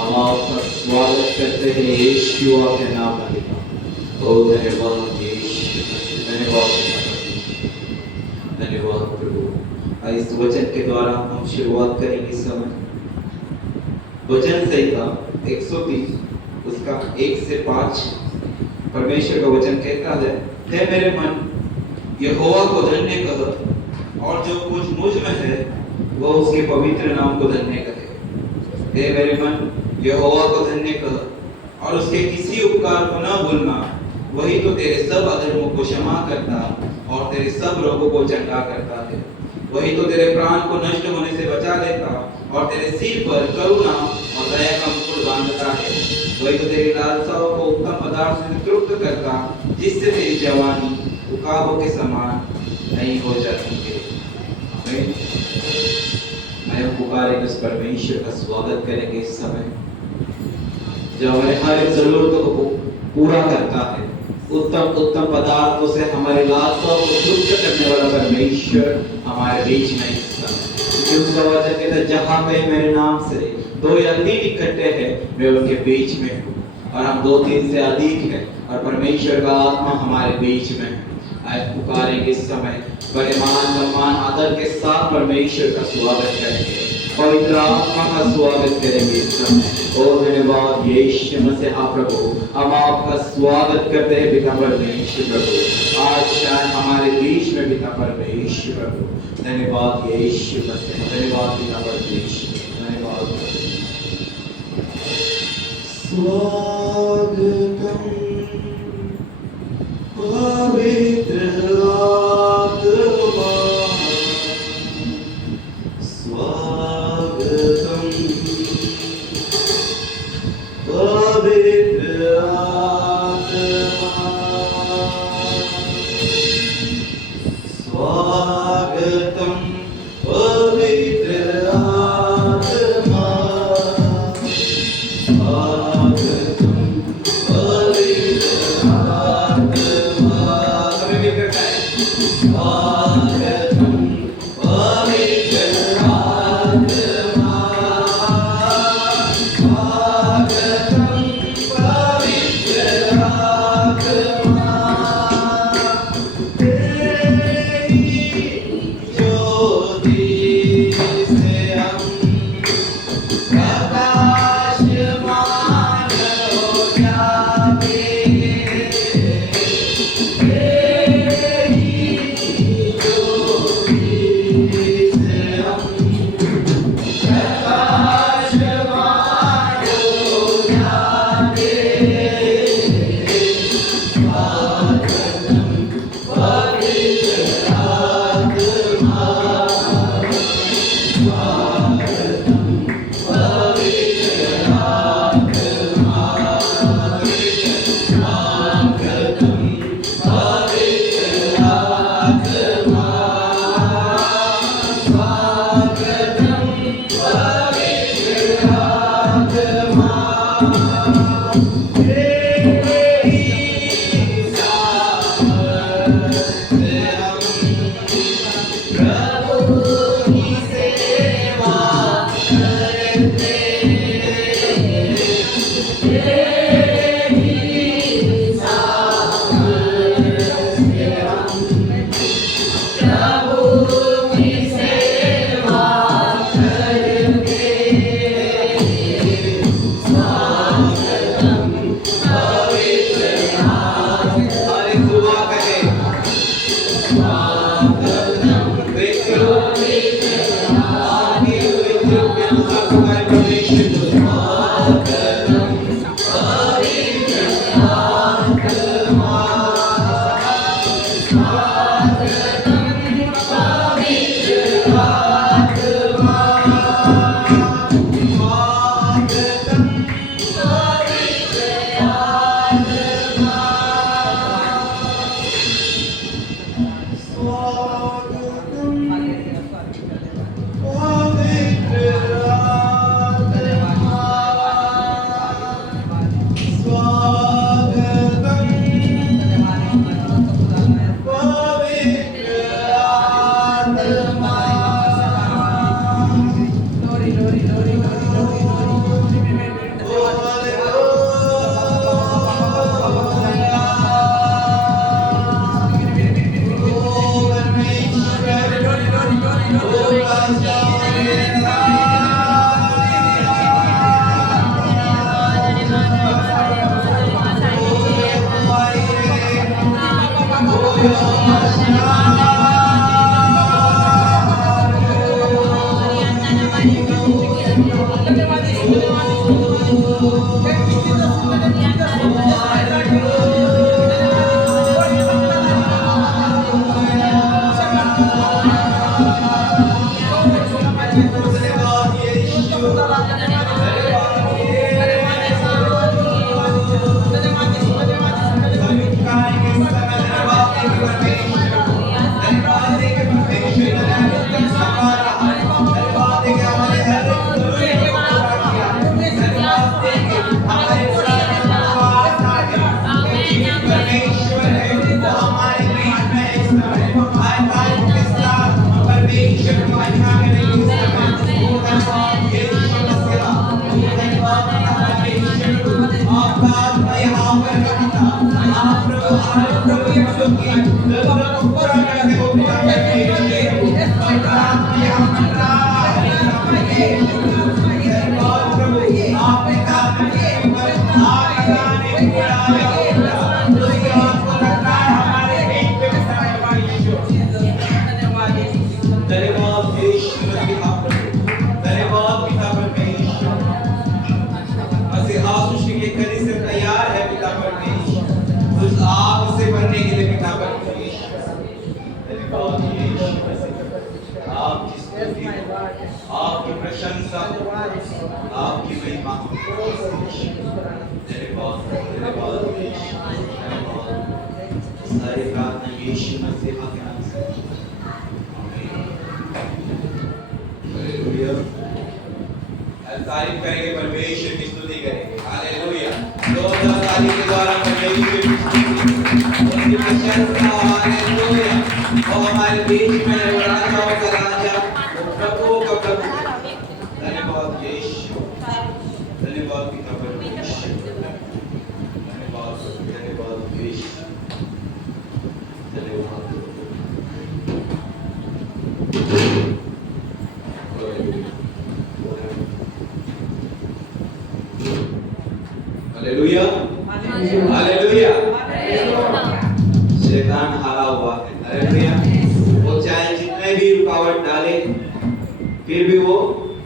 हम आपका स्वागत करते हैं यीशु के नाम में। ओ धन्यवाद यीशु, धन्यवाद धन्यवाद प्रभु। इस वचन के द्वारा हम शुरुआत करेंगे इस समय। वचन संहिता 130 उसका 1 से 5 परमेश्वर का वचन कहता है, हे मेरे मन यहोवा को धन्य कह और जो कुछ मुझ में है वह उसके पवित्र नाम को धन्य कहे। हे मेरे मन यहोवा को धन्य कह और उसके किसी उपकार को न भूलना। वही तो तेरे सब अधर्मों को क्षमा करता और तेरे सब रोगों को चंगा करता है। वही तो तेरे प्राण को नष्ट होने से बचा लेता और तेरे सिर पर करुणा और दया का मुकुट बांधता है। वही तो तेरी लालसाओं को उत्तम पदार्थ से तृप्त करता, जिससे तेरी जवानी उकाबों के समान नहीं हो जाती है। मैं पुकारेंगे उस परमेश्वर का स्वागत करेंगे इस समय, जो हमारे हर एक जरूरतों को पूरा करता है। उत्तम उत्तम पदार्थों से हमारे लालसाओं को तृप्त करने वाला परमेश्वर हमारे बीच में इस समय। उसका वचन कहता है, जहाँ पे मेरे नाम से 2 या 3 इकट्ठे हैं मैं उनके बीच में हूँ। और हम 2-3 से अधिक हैं और परमेश्वर का आत्मा हमारे बीच में है। आज पुकारेंगे इस समय, बड़े मान सम्मान आदर के साथ परमेश्वर का स्वागत करेंगे, पवित्र आत्मा का स्वागत करेंगे इस समय। ओ धन्यवाद यीशु मसीह प्रभु, हम आपका स्वागत करते हैं पिता परमेश्वर प्रभु। आज शायद हमारे बीच में पिता परमेश्वर प्रभु। धन्यवाद यीशु मसीह, धन्यवाद पिता परमेश्वर, धन्यवाद। स्वागतम पवित्र आत्मा, स्वागतम पवित्र आत्मा, स्वागतम पवित्र आत्मा, स्वागतम पवित्र आत्मा। सभी मिलकर गाएं, स्वागतम पवित्र आत्मा, स्वागतम पवित्र आत्मा। तेरी ज्योति से हम प्रकाशमान हो जाते, तेरी ज्योति से हम प्रकाशमान हो जाते। स्वागतम पवित्र आत्मा, स्वागतम पवित्र आत्मा, स्वागतम पवित्र आत्मा, स्वागतम पवित्र आत्मा। तेरी सामर्थ्य हम प्रभु की सेवा करते, तेरी सामर्थ्य हम प्रभु की सेवा करते। स्वागतम पवित्र आत्मा। अरे दुआ करें, स्वागतम पवित्र आगे हुए जो के अनुसार हमारे परमेश्वर को स्वागतम पवित्र आत्मा, स्वागतम पवित्र आत्मा, स्वागतम पवित्र आत्मा, स्वागतम पवित्र आपकी प्रशंसा, आपकी महिमा। सारी प्रार्थना यीशु मसीह के नाम से। हालेलुया। तारीफ करेंगे, परमेश्वर की स्तुति करेंगे। हालेलुया। दो ताली के द्वारा परमेश्वर की प्रशंसा। हालेलुया। और हमारे बीच में राजाओं का राजा, प्रभुओं का प्रभु। धन्यवाद यीशु, धन्यवाद पिता परमेश्वर, धन्यवाद यीशु, धन्यवाद। Hallelujah, hallelujah. शैतान हारा हुआ है। हालेलुया। वो चाहे जितने भी रुकावट डाले, फिर भी वो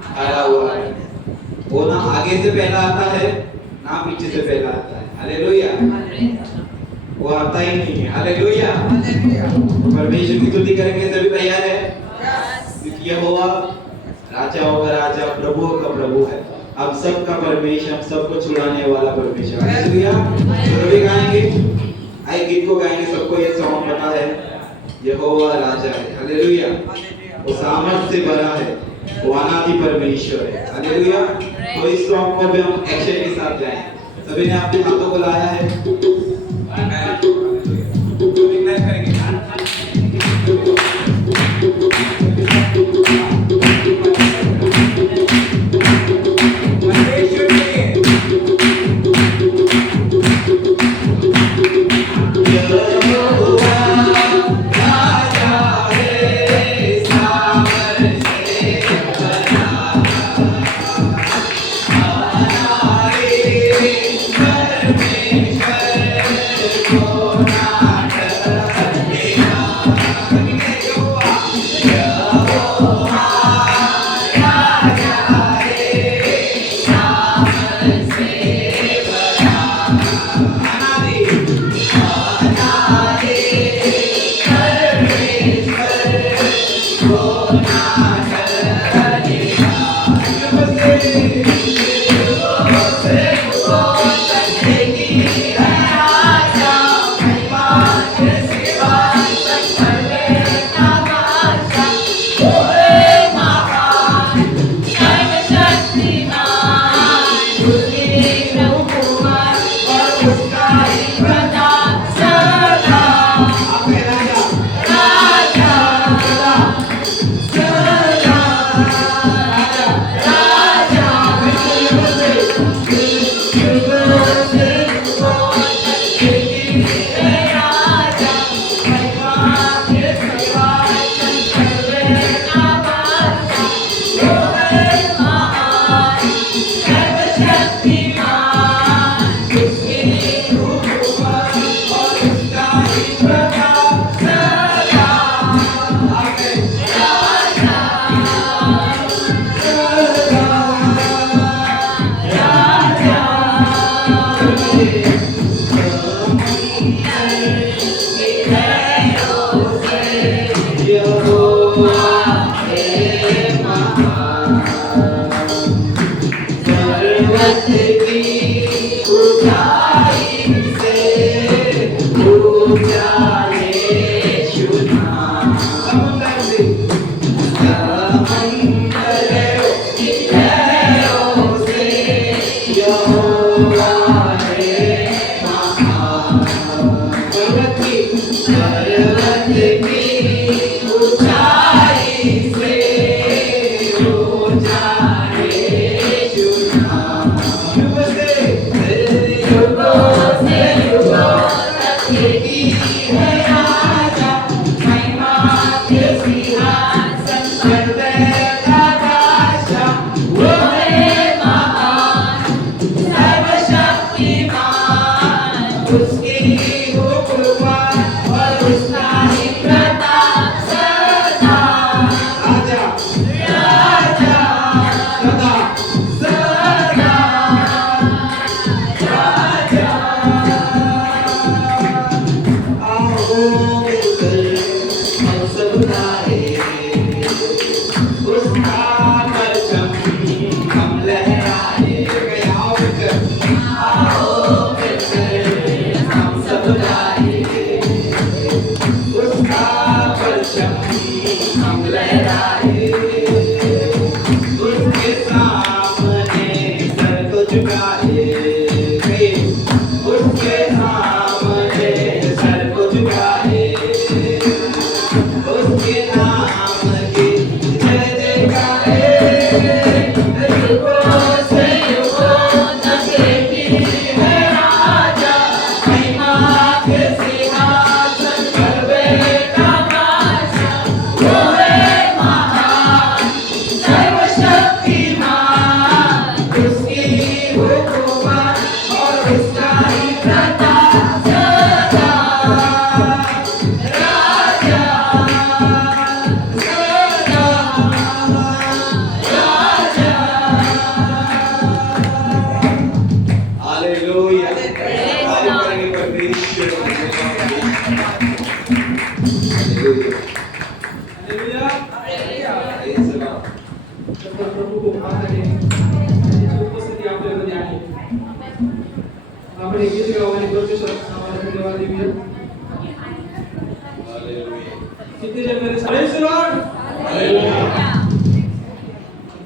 हारा हुआ है। वो ना आगे से पहला आता है, ना पीछे से पहला आता है। हालेलुया। वो आता ही नहीं है। हालेलुया। परमेश्वर की स्तुति करेंगे, सभी तैयार है? क्योंकि यहोवा राजाओं का राजा, प्रभुओं का प्रभु है। हम सबका परमेश्वर, हम सबको छुड़ाने वाला परमेश्वर। हालेलुया। सभी गाएंगे, आए गीत को गाएंगे। सबको ये सॉन्ग पता है, यहोवा राजा है। हालेलुया। वो सामर्थ से भरा है, वो अनादि परमेश्वर है। हालेलुया। तो इस सॉन्ग को भी हम एक्शन के साथ गाएं। सभी ने अपने हाथों को लाया है,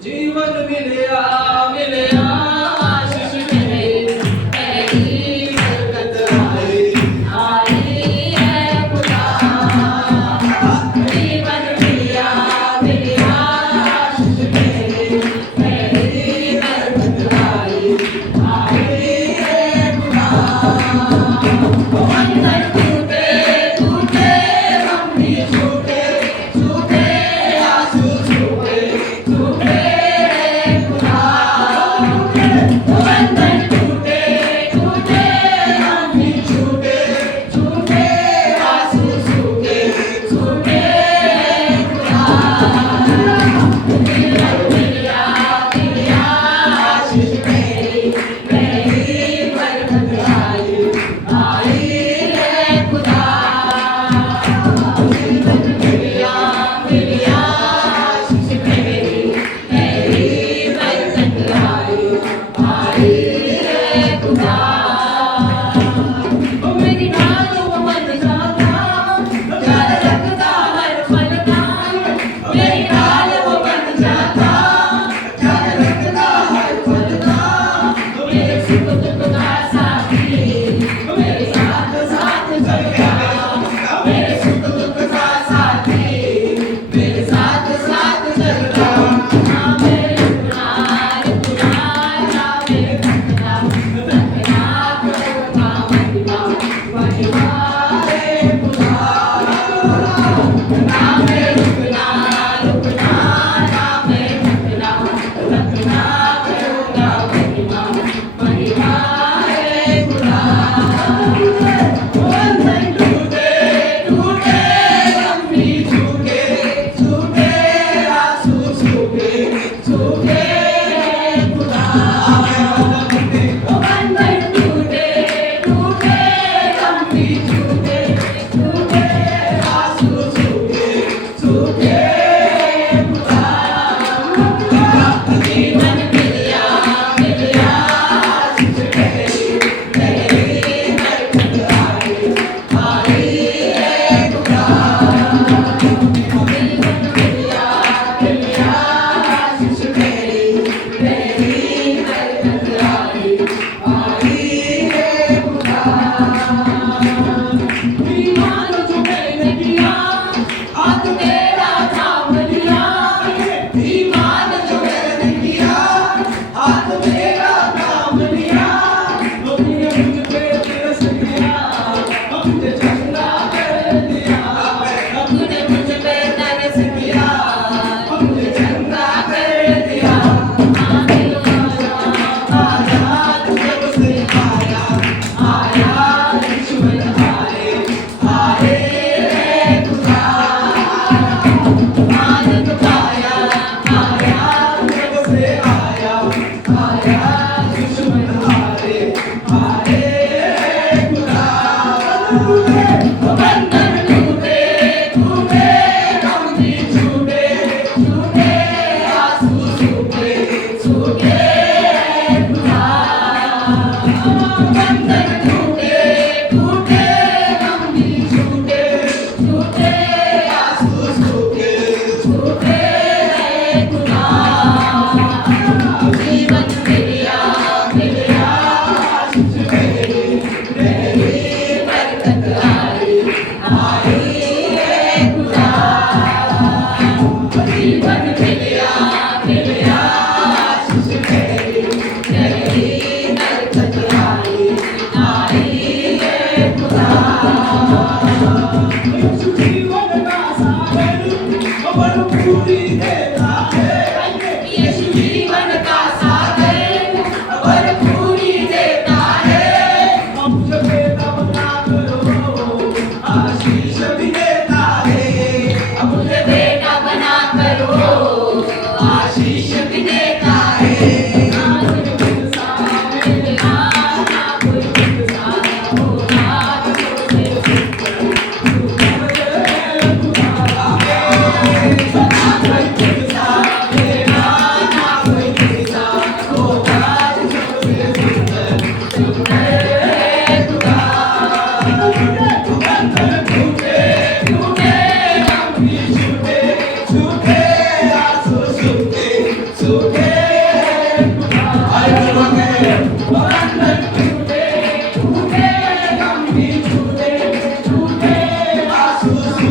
जीवन मिलया मिलया आशीष मिले तेरी बरकत आई है खुदा। जीवन मिलया मिलया आशीष मिले तेरी बरकत आई है खुदा। बंधन टूटे टूटे हम भी छूटे छूटे आंसू छूटे छूटे जीवन मिलया मिलया आया दुश्मन हारे हारे खुदा बंधन टूटे टूटे गम भी छूटे छूटे आंसू सूखे सूखे खुदा बंधन टूटे टूटे गम भी छूटे छूटे आंसू सूखे सूखे खुदा जीवन मिलिया मिलिया आशीष मेरी मेरी बरकत आई आई खुदा जीवन मिलिया मिलिया आशीष मेरी मेरी बरकत आई आई खुदा जीवन का सागर खबर पूरी देता है यीशु जीवन का सागर खबर पूरी देता है मुझे बेटा बना करो आशीष भी देता है मुझे बेटा बना करो आशीष भी देता है ना कोई किस्सा मिलना ना कोई किस्सा होना सोचे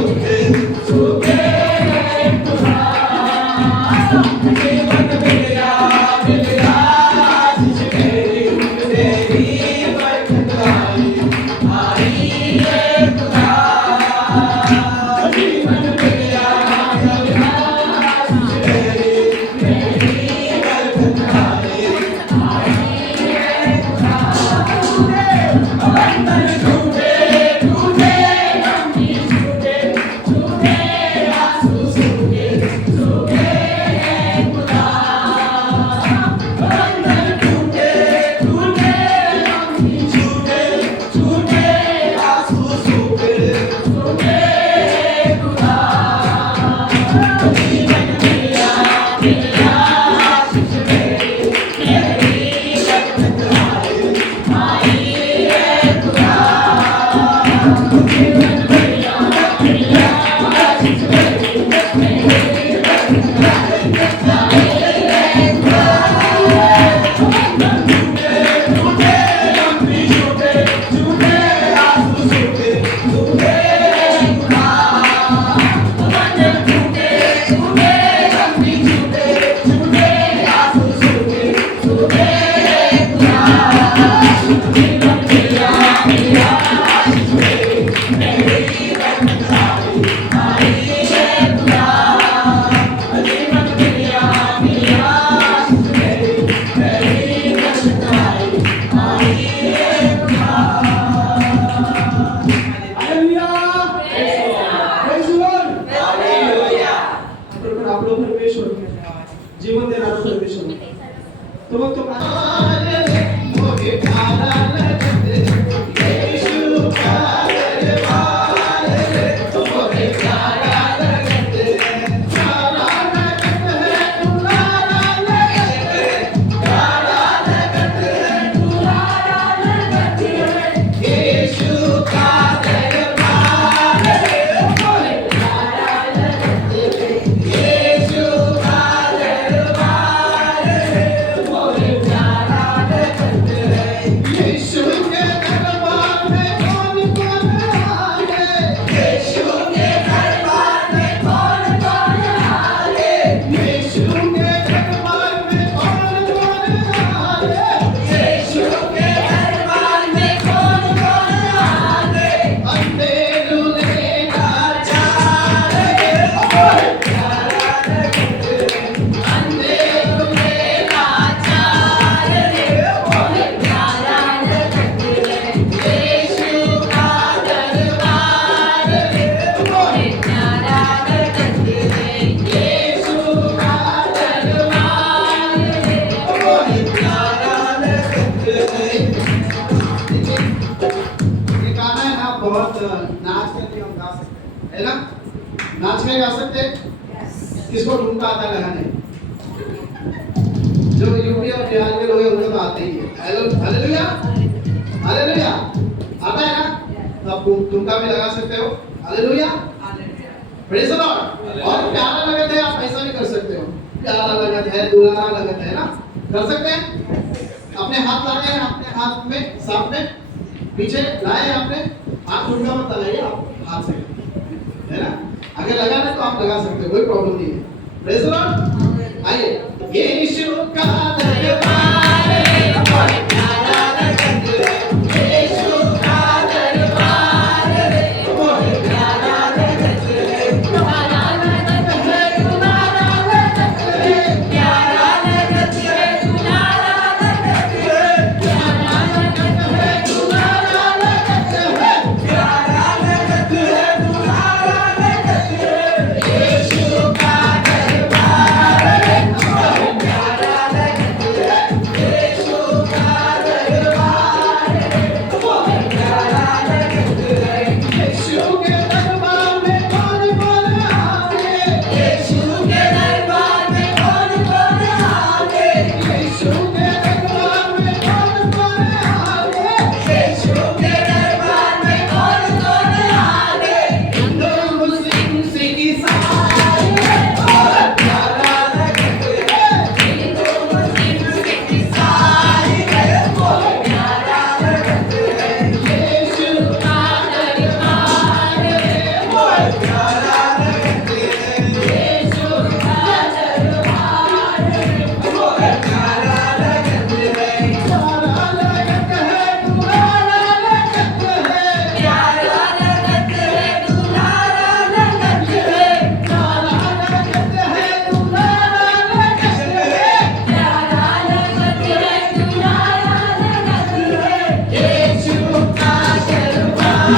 जीवन देणारा परमेश्वर तो मग तो है ना? नाच में गा सकते हैं? किसको ठुमका आता है लगाने? जो यूपी और बिहार के लोग हैं उनको तो आते ही है। हालेलुया, हालेलुया, आता है ना? तो आप ठुमका भी लगा सकते हो। Hallelujah, praise the Lord. और प्यारा लगता है, आप ऐसा भी कर सकते हो। प्यारा लगता है, दुलारा लगता है ना, कर सकते हैं। अपने हाथ लाए हैं, अपने हाथ में साथ में पीछे लाए हैं आपने, हाथ ठुमका मत लगाइए, आप हाथ से, है ना? अगर लगाना तो आप लगा सकते हो, कोई प्रॉब्लम नहीं है। Praise the Lord. आइए, यीशु का दरबार है, बहुत प्यारा लगता है। यीशु का दरबार है, बहुत प्यारा लगता है। प्यारा लगता है, दुलारा लगता है। प्यारा लगता है, दुलारा लगता है। प्यारा लगता है, दुलारा लगता है। प्यारा लगता है, दुलारा लगता है। यीशु का दरबार है, बहुत प्यारा लगता है। यीशु का दरबार है, बहुत प्यारा लगता है। यीशु के दरबार में कौन-कौन आवे? यीशु के दरबार में कौन-कौन आवे? यीशु के दरबार में कौन-कौन आवे? यीशु के दरबार में कौन-कौन आवे? हिंदू, मुस्लिम, सिख, ईसाई, बहुत प्यारा लगता है। हिंदू, मुस्लिम, सिख, ईसाई, बहुत प्यारा लगता है। यीशु का दरबार है, बहुत प्यारा लगता है। यीशु का दरबार है, बहुत प्यारा लगता है। प्यारा लगता है, दुलारा लगता है। प्यारा लगता है, दुलारा लगता है। प्यारा लगता है, दुलारा लगता है। प्यारा लगता है, दुलारा लगता है। यीशु का दरबार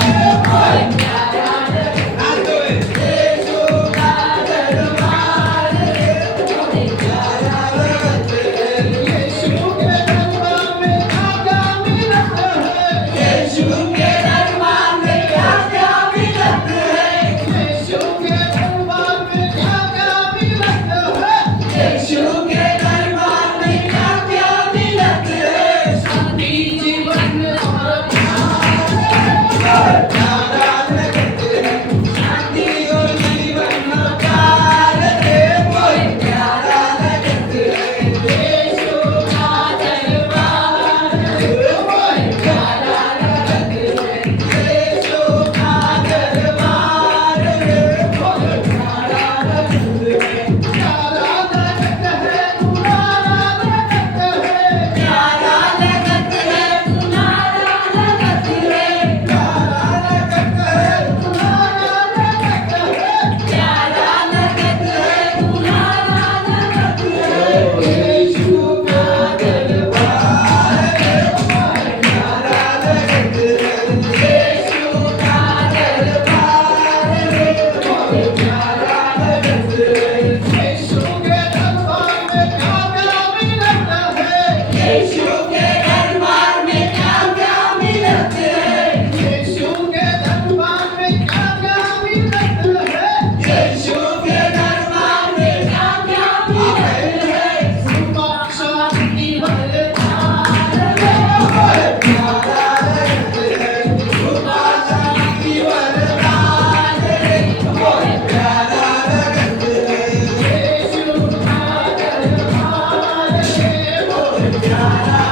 है, बहुत प्यारा लगता है। यीशु का दरबार है, बहुत प्यारा लगता है। यीशु के दरबार में क्या-क्या मिलता है? यीशु के दरबार में क्या-क्या मिलता है? यीशु के दरबार में क्या-क्या मिलता है? यीशु के दरबार में क्या-क्या मिलता है? शांति, जीवन और प्यार है, बहुत प्यारा लगता है। शांति और जीवन और प्यार है, बहुत प्यारा लगता है। यीशु का दरबार है, बहुत प्यारा लगता है। यीशु का दरबार है, बहुत प्यारा लगता है। प्यारा लगता है, दुलारा लगता है। प्यारा लगता है, दुलारा लगता है। प्यारा लगता है, दुलारा लगता है। प्यारा लगता है, दुलारा लगता है। यीशु का दरबार है, बहुत प्यारा लगता है। यीशु का दरबार है, बहुत प्यारा लगता है। यीशु के दरबार में क्या-क्या मिलता है? यीशु के दरबार में क्या-क्या मिलता है? यीशु के दरबार में क्या-क्या मिलता है? यीशु के दरबार में क्या-क्या मिलता है? कृपा, शांति, वरदान है, बहुत प्यारा लगता है। कृपा, शांति, वरदान है, बहुत प्यारा लगता है। यीशु का दरबार है, बहुत प्यारा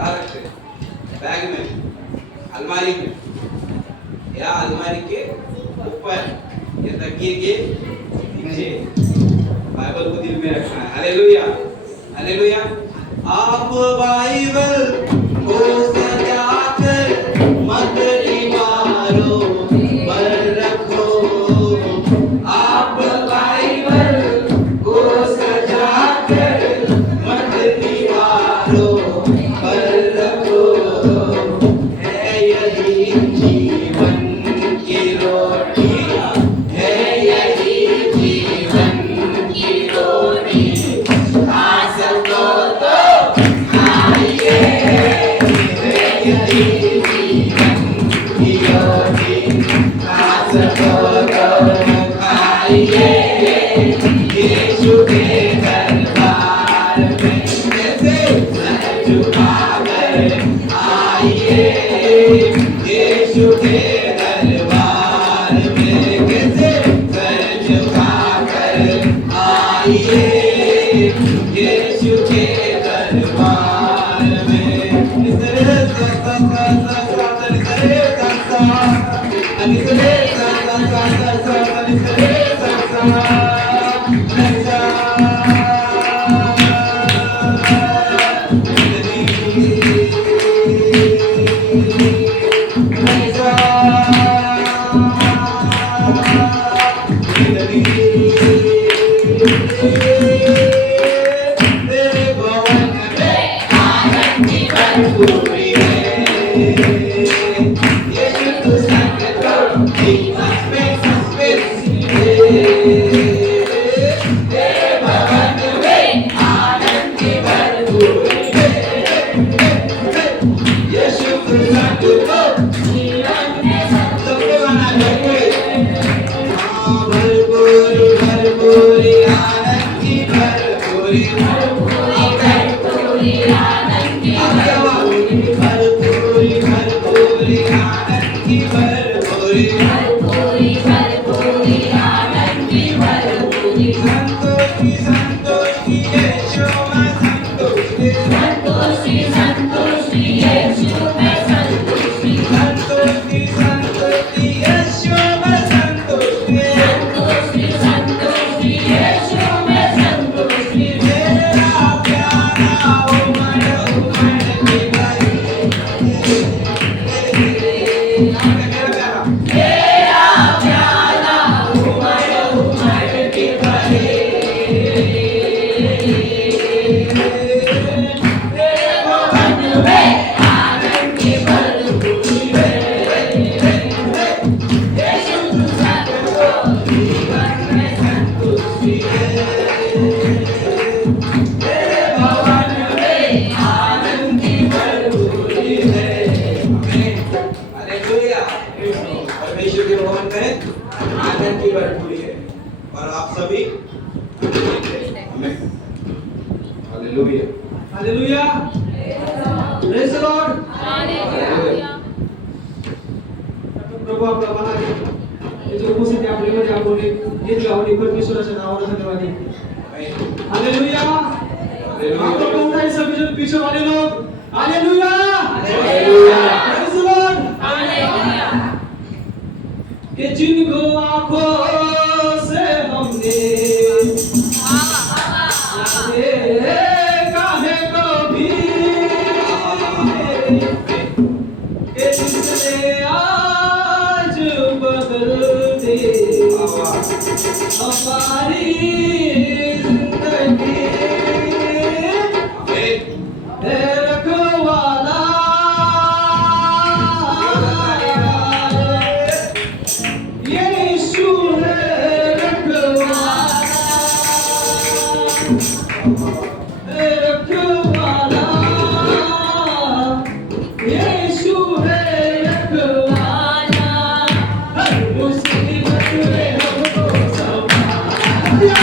कहाँ रखते हैं? बैग में, अलमारी में, या अलमारी के ऊपर, या तकिए के नीचे। बाइबल को दिल में रखना है। Hallelujah, hallelujah. आप बाइबल को सजाकर मत दीवारों पर रखो। आप बाइबल को सजाकर मत दीवारों पर रखो। है यही जीवन की रोटी, है यही जीवन की रोटी। खा सको तो खाइए, है यही जीवन की रोटी। खा सको तो खाइए, यीशु के दरबार में कैसे सर झुकाकर आइए। यीशु के दरबार में कैसे सर झुकाकर आइए। यीशु के दरबार में तेरे भवन में आनंद की भरपूरी है। यीशु तू संग तो जीवन में संस्कृति है। तेरे भवन में आनंद की भरपूरी है। यीशु तू संग तो जीवन में सबके बना देंगे। हाँ, भरपूरी भरपूरी आनंद की भरपूरी, भरपूरी भरपूरी आनंद की भरपूरी, भरपूरी भरपूरी आनंद की भरपूरी, भरपूरी भरपूरी आनंद की भरपूरी। संतोषी संतोषी यीशु में संतोषी, संतोषी संतोषी यीशु में संतोषी, संतोषी संतोषी यीशु में संतोषी, संतोषी संतोषी यीशु में संतोषी। तेरा प्यारा उमड़ उमड़ के भाई, तेरा प्यारा उमड़ उमड़ के भाई। तेरे भवन में आनंद की भरपूरी है। यीशु तू संग तो जीवन में संतोषी है। तेरे भवन में आनंद की भरपूरी है। आमीन, हालेलुया। परमेश्वर के भवन में आनंद की भरपूरी है और आप सभी आमीन, hallelujah, hallelujah, praise the Lord, hallelujah. प्रभू आपला महान हे जो उपस्थित आहे आपल्यामध्ये आपण गीत गाऊन परमेश्वराच्या नावाला धन्यवाद देतो। आमीन, हालेलुया। हालेलुया। आप लोग कौन सा सभी जन पीछे वाले लोग hallelujah, hallelujah. Praise the Lord, hallelujah. कि जिनको आंखों से हमने देखा है कभी, कि जिसने आज बदल दे हमारी जिंदगी। आमीन, है रखवाला, यीशु है रखवाला, है रखवाला, यीशु है रखवाला। हर मुसीबत में हमको संभाला।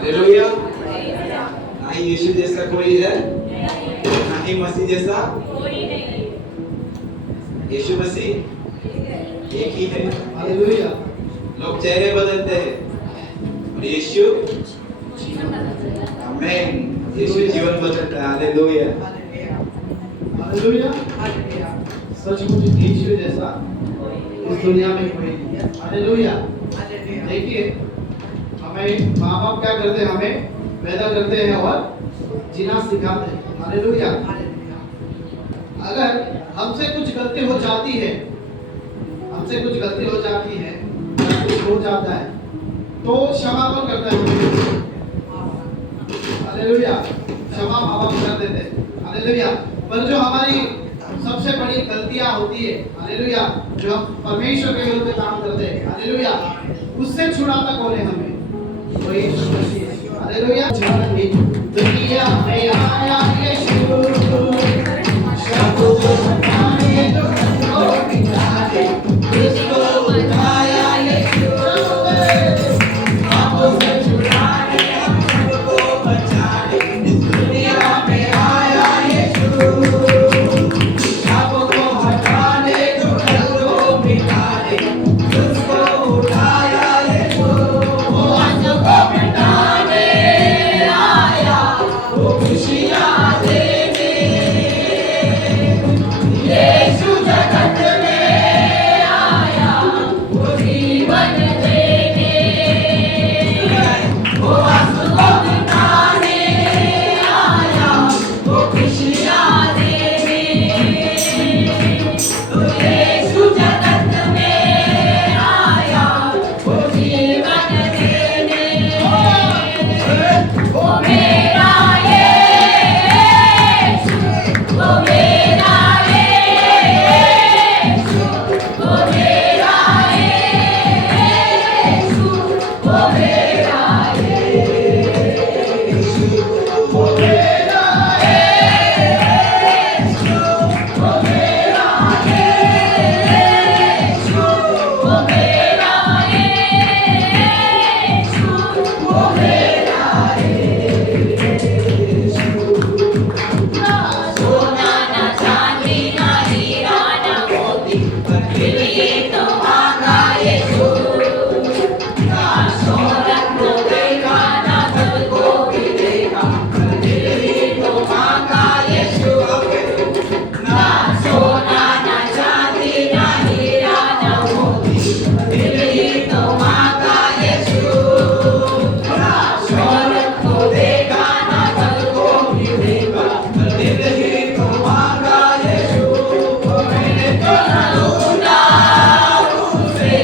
हालेलुया। ना ही यीशु जैसा कोई है, ना ही मसीह जैसा कोई नहीं। यीशु मसीह एक ही है। हालेलुया। लोग चेहरे बदलते हैं और यीशु आमीन, यीशु जीवन बदलता है। हालेलुया। हालेलुया। सचमुच यीशु जैसा इस दुनिया में कोई नहीं है। हालेलुया। देखिए, हमें माँ बाप क्या करते हैं, हमें पैदा करते हैं और जीना सिखाते हैं। हालेलुया। अगर हमसे कुछ गलती हो जाती है, हमसे कुछ गलती हो जाती है या कुछ हो जाता है तो क्षमा कौन करता है? हालेलुया। क्षमा माँ बाप कर देते हैं। हालेलुया। पर जो हमारी सबसे बड़ी गलतियां होती है, हालेलुया, जो हम परमेश्वर के विरुद्ध काम करते हैं, हालेलुया, उससे छुड़ाता कौन है हमें? वही यीशु मसीह है। हालेलुया। दुनिया में आया यीशु, सब बताने जो को बिता दे, उसको उठाया यीशु, पापों से छुड़ाने हमको बचा दे। इस दुनिया में आया यीशु, पापों को हटाने जो को बिता दे, उसको उठाया यीशु, वो आंसू को मिटाने आया, वो खुशियाँ देने। यीशु जगत में आया, वो जीवन देने, वो आंसू को मिटाने आया, वो खुशियाँ देने। तो यीशु जगत में आया, वो जीवन देने। वो मेरा यीशु, वो मेरा यीशु, वो मेरा यीशु, वो मेरा यीशु, वो मेरा यीशु, वो मेरा यीशु, वो मेरा यीशु, वो मेरा ना सोना ना चांदी ना हीरा ना मोती, पर फिर भी तो मांगा यीशु। ना शोहरत को देखा ना धन को भी देखा, पर फिर भी तो मांगा यीशु। ना सोना ना चांदी ना हीरा ना मोती, पर फिर भी तो मांगा यीशु। ना शोहरत को देखा ना धन को भी देखा, पर फिर भी तो मांगा यीशु। मैंने तो ढूंढा उसे,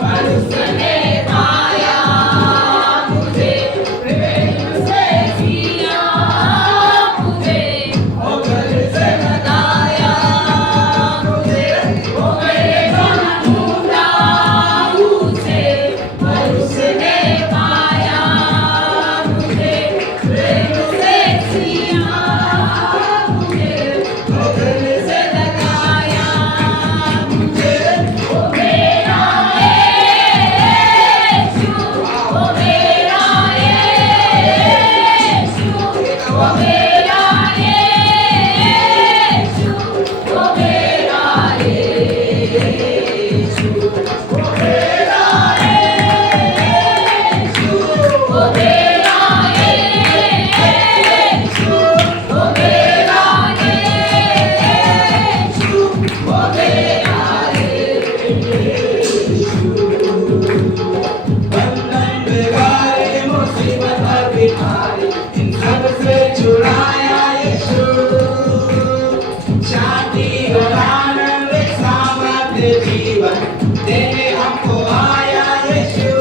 पर उसने पाया मुझे, प्रेम से किया मुझे, वो घर से लगाया मुझे। वो मैंने तो ढूंढा उसे, पर उसने पाया मुझे, प्रेम से किया मुझे, वो घर से लगाया मुझे। वो मेरा यीशु, वो मेरा यीशु, वो मेरा यीशु, वो मेरा यीशु, वो मेरा यीशु, वो मेरा यीशु, वो मेरा यीशु, वो मेरा यीशु। बंधन बिगाड़े मुसीबत और बीमारी, इन सब से छुड़ाया यीशु। शांति और आनंद सामर्थ्य जीवन देने हमको आया यीशु।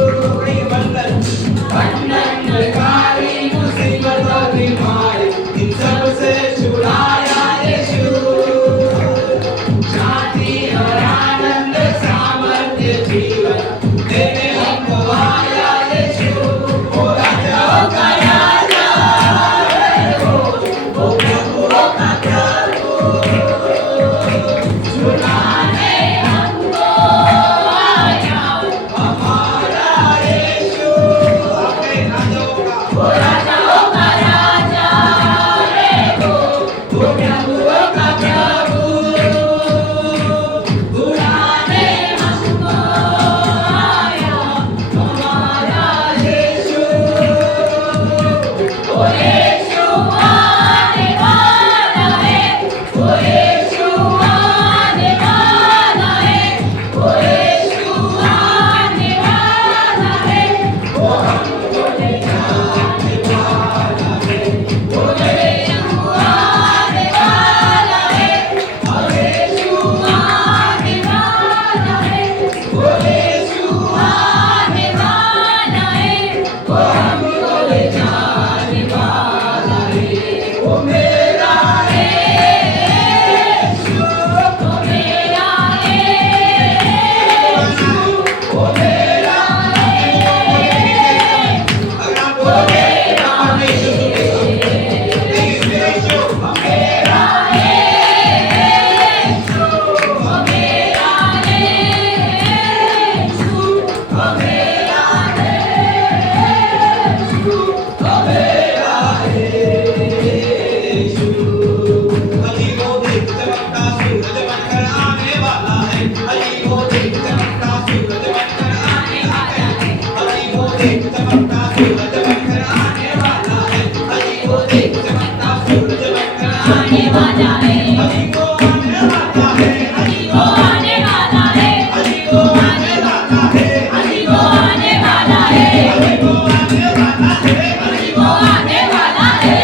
बंधन बिगाड़े मुसीबत और बीमारी, इन सब से छुड़ाया यीशु। शांति और आनंद सामर्थ्य जीवन देने हमको आया यीशु। वो राजाओं का राजा है, वो प्रभुओं का प्रभु, छुड़ाने हमको आया हमारा यीशु। अपने राजाओं का, वो राजाओं का राजा है, वो प्रभुओं का प्रभु, छुड़ाने हमको वाला है, अभी वो आने वाला है, अभी वो आने वाला है, अभी वो आने वाला है, अभी वो आने वाला है, अभी वो आने वाला है, अभी वो आने वाला है।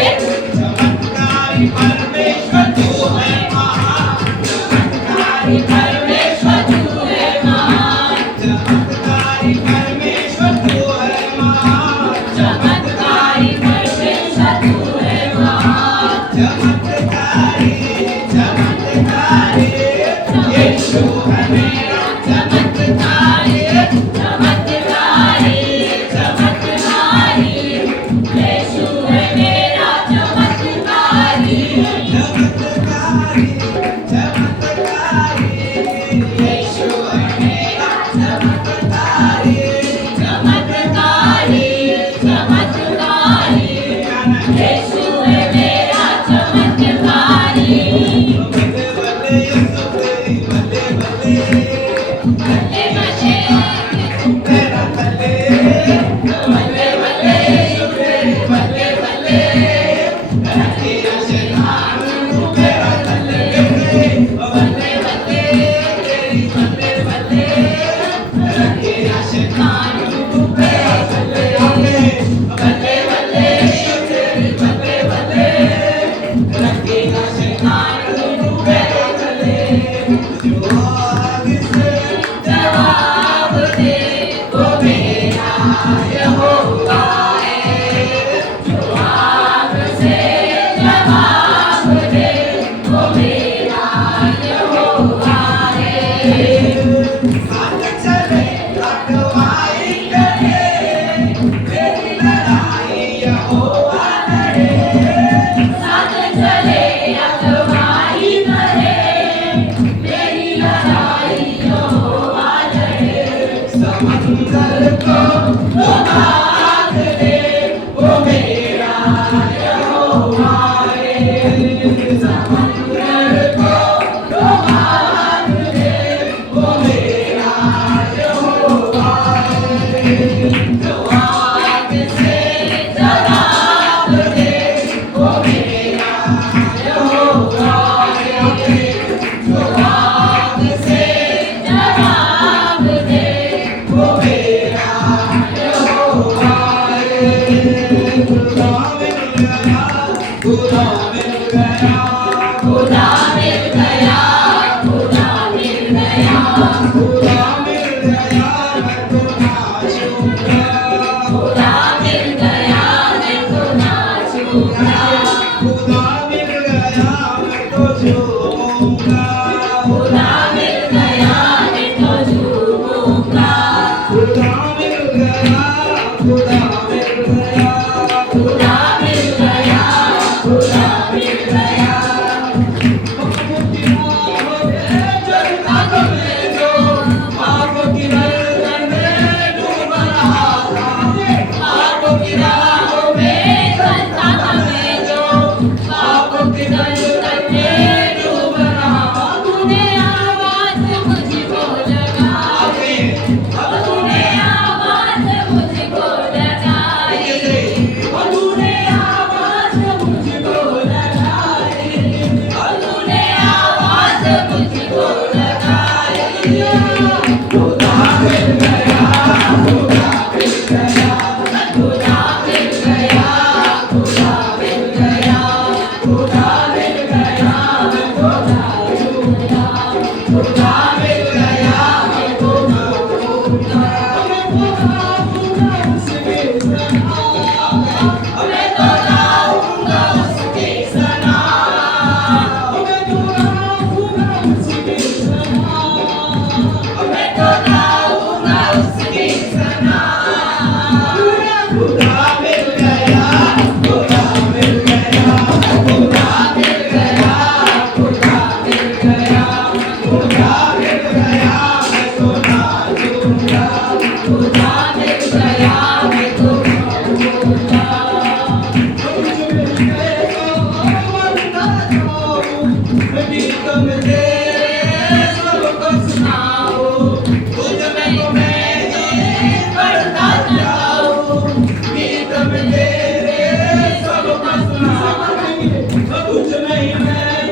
चमत्कारी परमेश्वर तू है महान, चमत्कारी परमेश्वर तू है महान, चमत्कारी परमेश्वर तू है महान, चमत्कारी परमेश्वर तू है महान, चमत्कारी चमत्कारी यीशु है मेरा चमत्कारी चमत्कारी चमत्कारी, यीशु है मेरा चमत्कारी, चमत्कारी चमत्कारी यीशु है मेरा चमत्कारी चमत्कारी चमत्कारी, यीशु है मेरा चमत्कारी। बल्ले बल्ले यीशु तेरी बल्ले बल्ले बल्ले बल्ले तेरा बल्ले बल्ले बल्ले यीशु तेरी बल्ले बल्ले, तेरा शैतान तेरा बल्ले बल्ले बल्ले बल्ले तेरी बल्ले बल्ले तेरा शैतान तेरा बल्ले बल्ले बल्ले बल्ले यीशु तेरी बल्ले बल्ले, तेरा शैतान तेरा बल्ले जो आगे से जवाब दे वो मेरा यहोवा है, जो आग से जवाब दे वो मेरा यहोवा है। साथ चले अगुवाई करे मेरी लड़ाई यहोवा लड़े साथ चले अगुवाई करे, मेरी लड़ाई यहोवा लड़े। समंदर को आग दे वो मेरा यहोवा है, समुद्र को आग दे वो मेरा यहोवा है, जो आग से जवाब दे वो मेरा यहोवा है, जो आग से जवाब दे वो मेरा यहोवा है। खुदा मिल गया खुदा मिल गया खुदा मिल गया, खुदा मिल गया, खुदा मिल गया मैं तो नाचूंगा खुदा मिल गया, मैं तो नाचूंगा। खुदा मिल गया मैं तो झूमूंगा खुदा मिल गया, मैं तो झूमूंगा। खुदा मिल गया खुदा मिल गया खुदा मिल गया, खुदा मिल गया। पापों की राहों में चलता था मैं जो, पापों के दलदल में डूब रहा। तूने आवाज़ मुझको लगाई, तूने आवाज़ मुझको लगाई, तूने आवाज़ मुझको लगाई, तूने आवाज़ मुझको लगाई। खुदा मिल गया, खुदा मिल गया, खुदा मिल गया, खुदा मिल गया, खुदा मिल गया, मैं तो नाचूंगा। खुदा मिल गया, मैं तो नाचूंगा। मैं तो गाऊंगा उसकी सना, मैं तो गाऊंगा उसकी सना, मैं तो गाऊंगा उसकी सना, मैं तो गाऊंगा उसकी सना। खुदा मिल गया खुदा मिल गया खुदा मिल गया खुदा मिल गया, खुदा मिल गया मैं तो नाचूंगा खुदा मिल गया, मैं तो गाऊंगा। कुछ नहीं मैं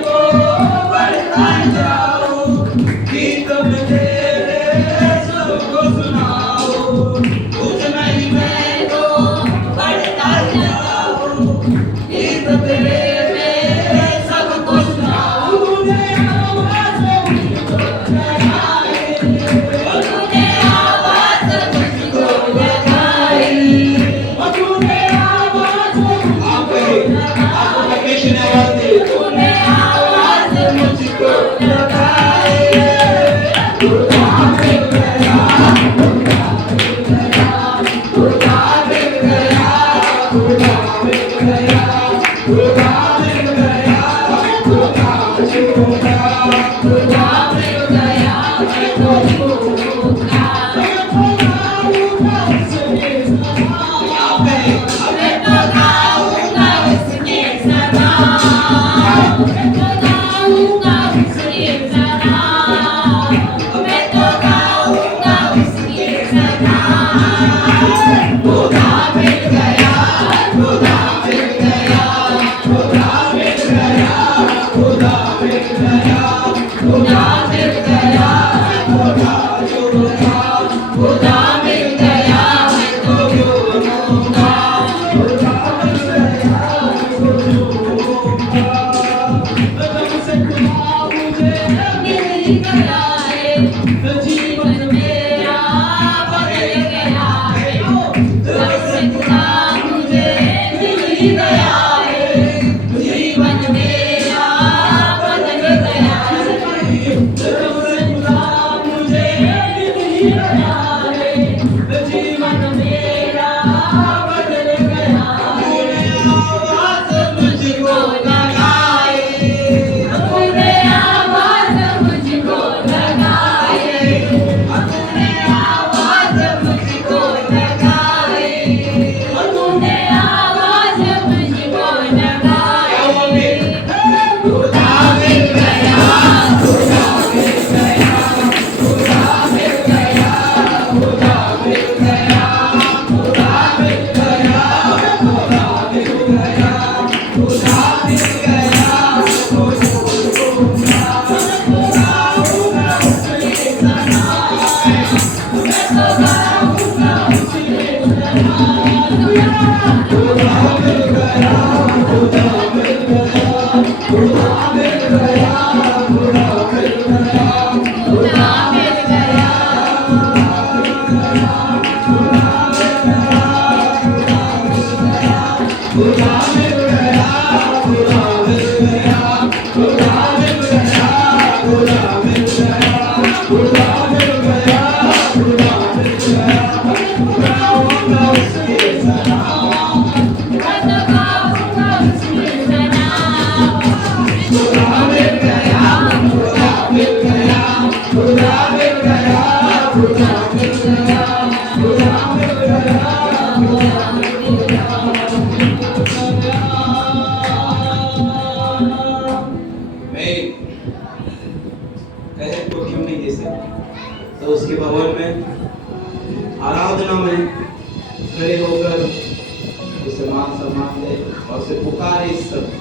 मैं कहे को क्यों नहीं दे सकता, तो उसके भवन में आराधना में खड़े होकर उसे मान सम्मान दे और उसे पुकारे इस सब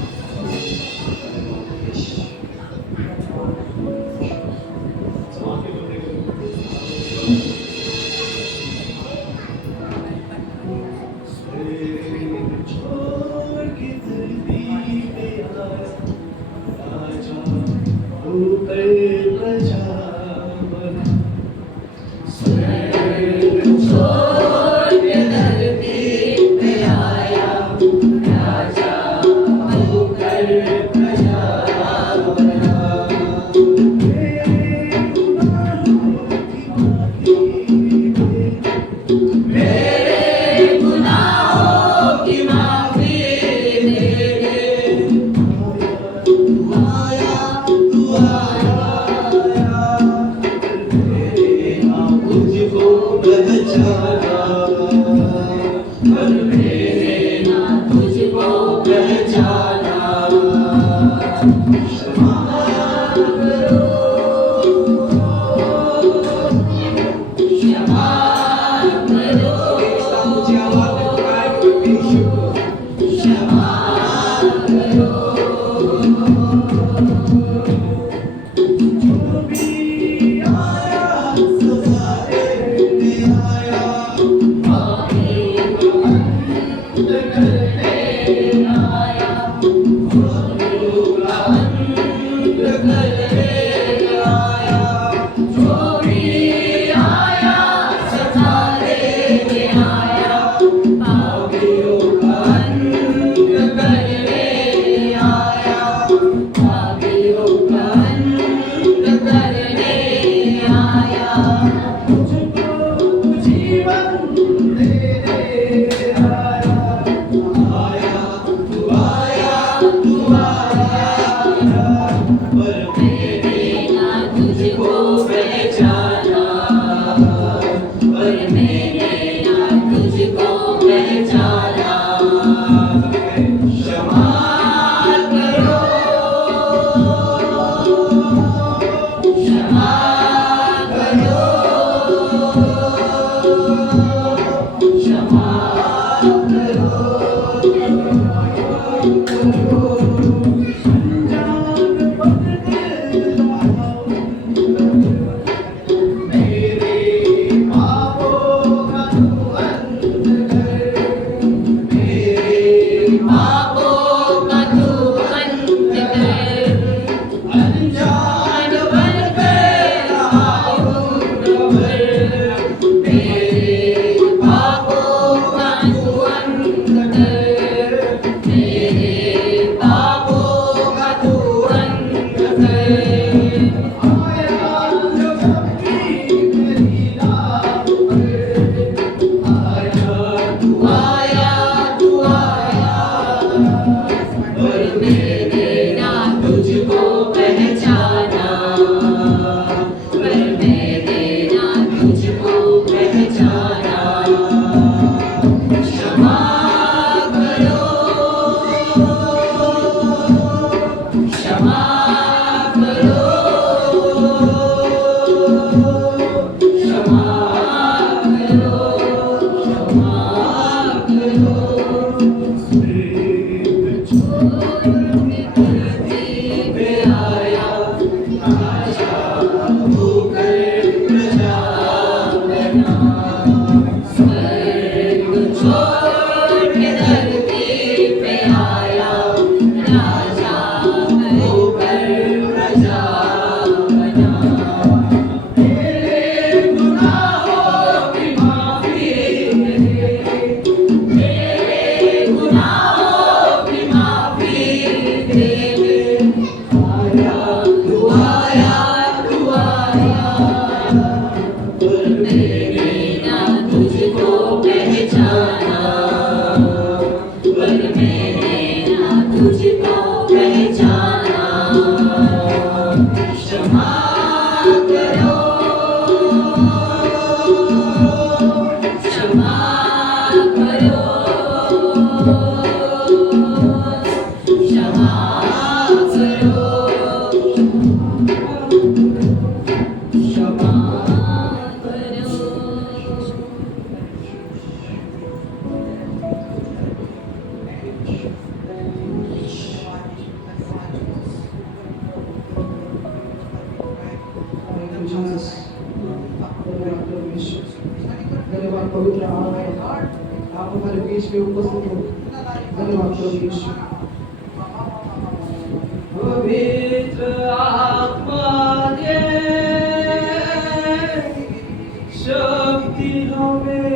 स्वर्ग छोड़ के धरती पे आया, राजा होकर प्रजा बना। मेरे गुनाहों की माफी दे, मेरे गुनाहों की माफी दे। आया तू आया तू आया, पर मैंने ना तुझको पहचाना, पर मैंने ना तुझको पहचाना। क्षमा करो, क्षमा करो, क्षमा करो, क्षमा करो। धन्यवाद पवित्र आत्मा, आप हमारे बीच में उपस्थित हो। धन्यवाद प्रभु यीशु। पवित्र आत्मा दे शक्ति हमें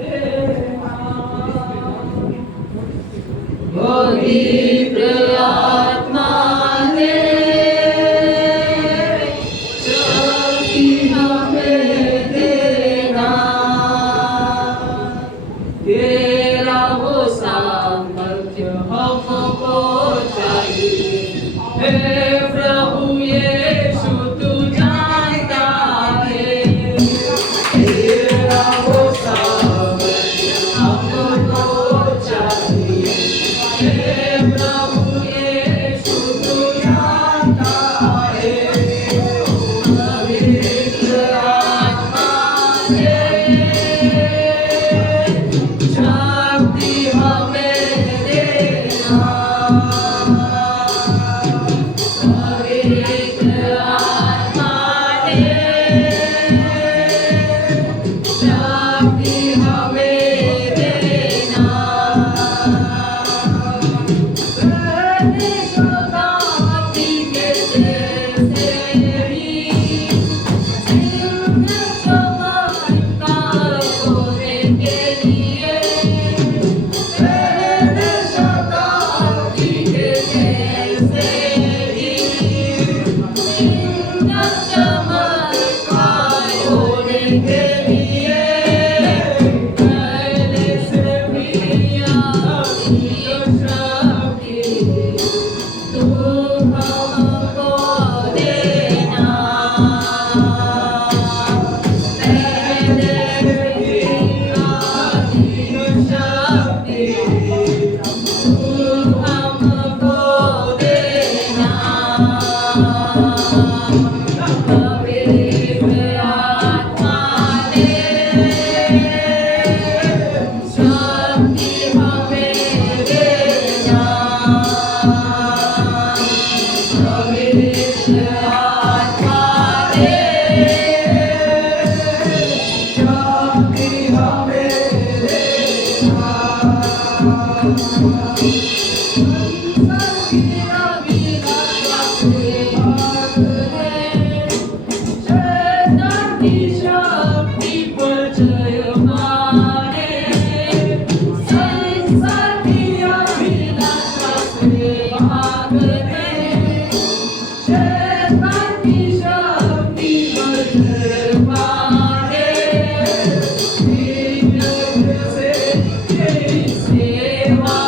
देना। पवित्र आत्मा दे शक्ति हमें देना। तेरा वो सामर्थ्य हमको चाहिए। हे प्रभु यीशु तू जानता है, तेरा वो सामर्थ्य हमको चाहिए। हे प्रभु यीशु तू जानता है। पवित्र आत्मा दे शक्ति हमें देना। पवित्र आत्मा दे शक्ति हमें देना। पहले शताब्दी के जैसे ही चमत्कार होने के लिए, पहले शताब्दी के जैसे ही चमत्कार होने के लिए, पहले से भी आती शक्ति तू हमको देना। पहले से भी आती शक्ति तू हमको देना। पवित्र आत्मा दे शक्ति हमें देना। पवित्र आत्मा दे शक्ति हमें देना। सखिया बिना से भाग ले, शैतान की शक्ति पर जय मारे। सखिया बिना से भाग ले, शैतान की शक्ति पर जय मारे। से तेरी सेवा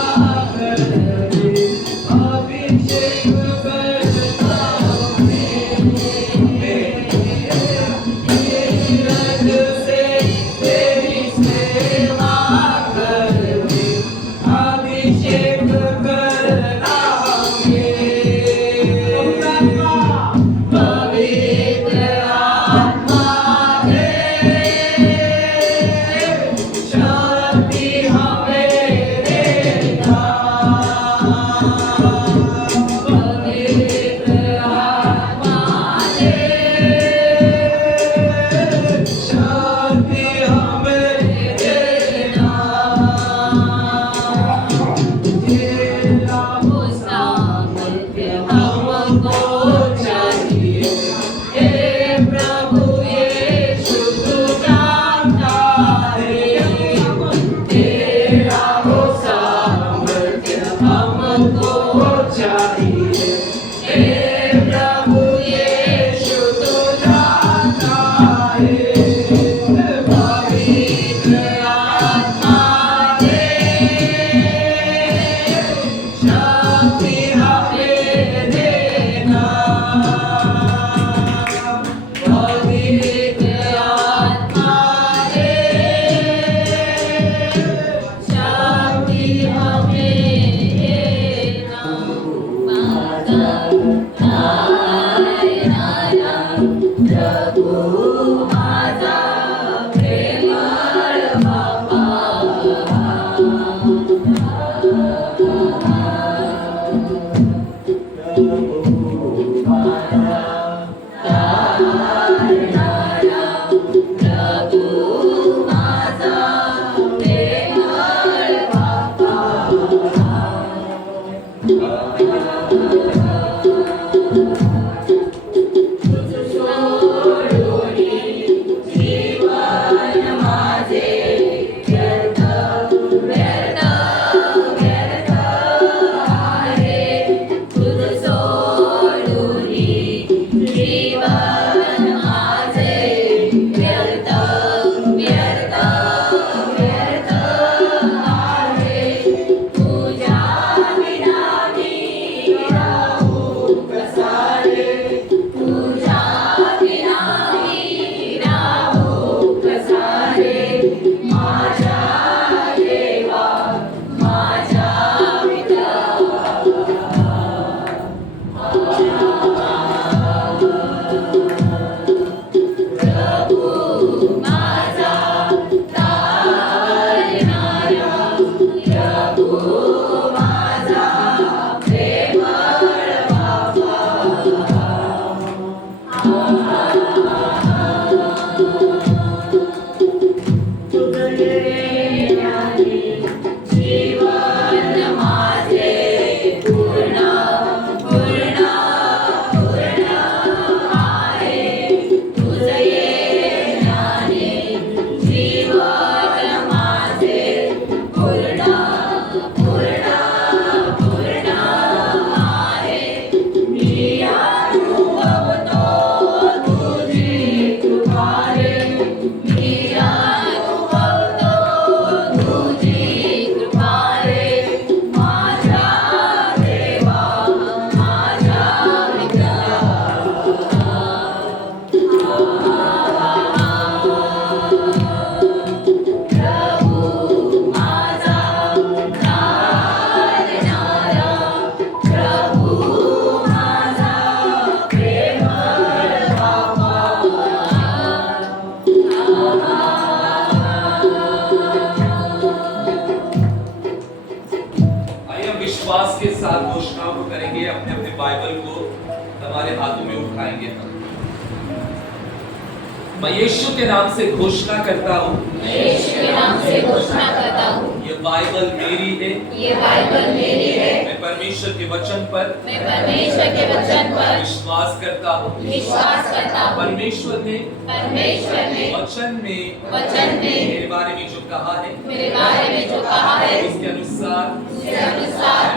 अपने अपने बाइबल को हमारे हाथों में उठाएंगे। मैं यीशु के नाम से घोषणा करता हूँ, यीशु के नाम से घोषणा करता हूँ, ये बाइबल मेरी है, ये बाइबल मेरी है। मैं परमेश्वर के वचन पर मैं परमेश्वर के वचन पर विश्वास करता हूँ। विश्वास करता हूँ। परमेश्वर ने वचन में मेरे बारे में जो कहा है, मेरे बारे में जो कहा है, उसके अनुसार मैं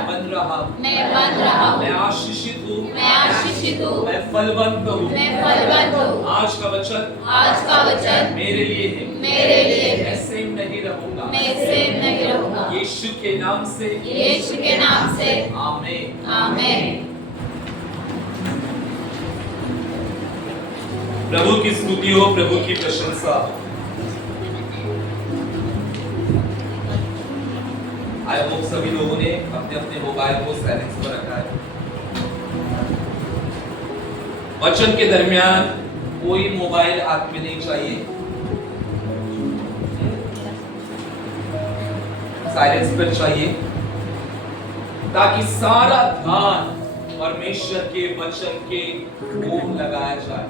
बन रहा हूँ, मैं आशीषित हूँ, मैं फलवंत हूँ। आज का वचन मेरे लिए है, मैं सेम नहीं रहूंगा। यीशु के नाम से आमीन। आमीन। प्रभु की स्तुति हो, प्रभु की प्रशंसा हो। आई होप सभी लोगों ने अपने अपने मोबाइल को साइलेंस पर रखा है। वचन के दरमियान कोई मोबाइल हाथ में नहीं चाहिए, साइलेंस पर चाहिए, ताकि सारा ध्यान परमेश्वर के वचन के ओर लगाया जाए।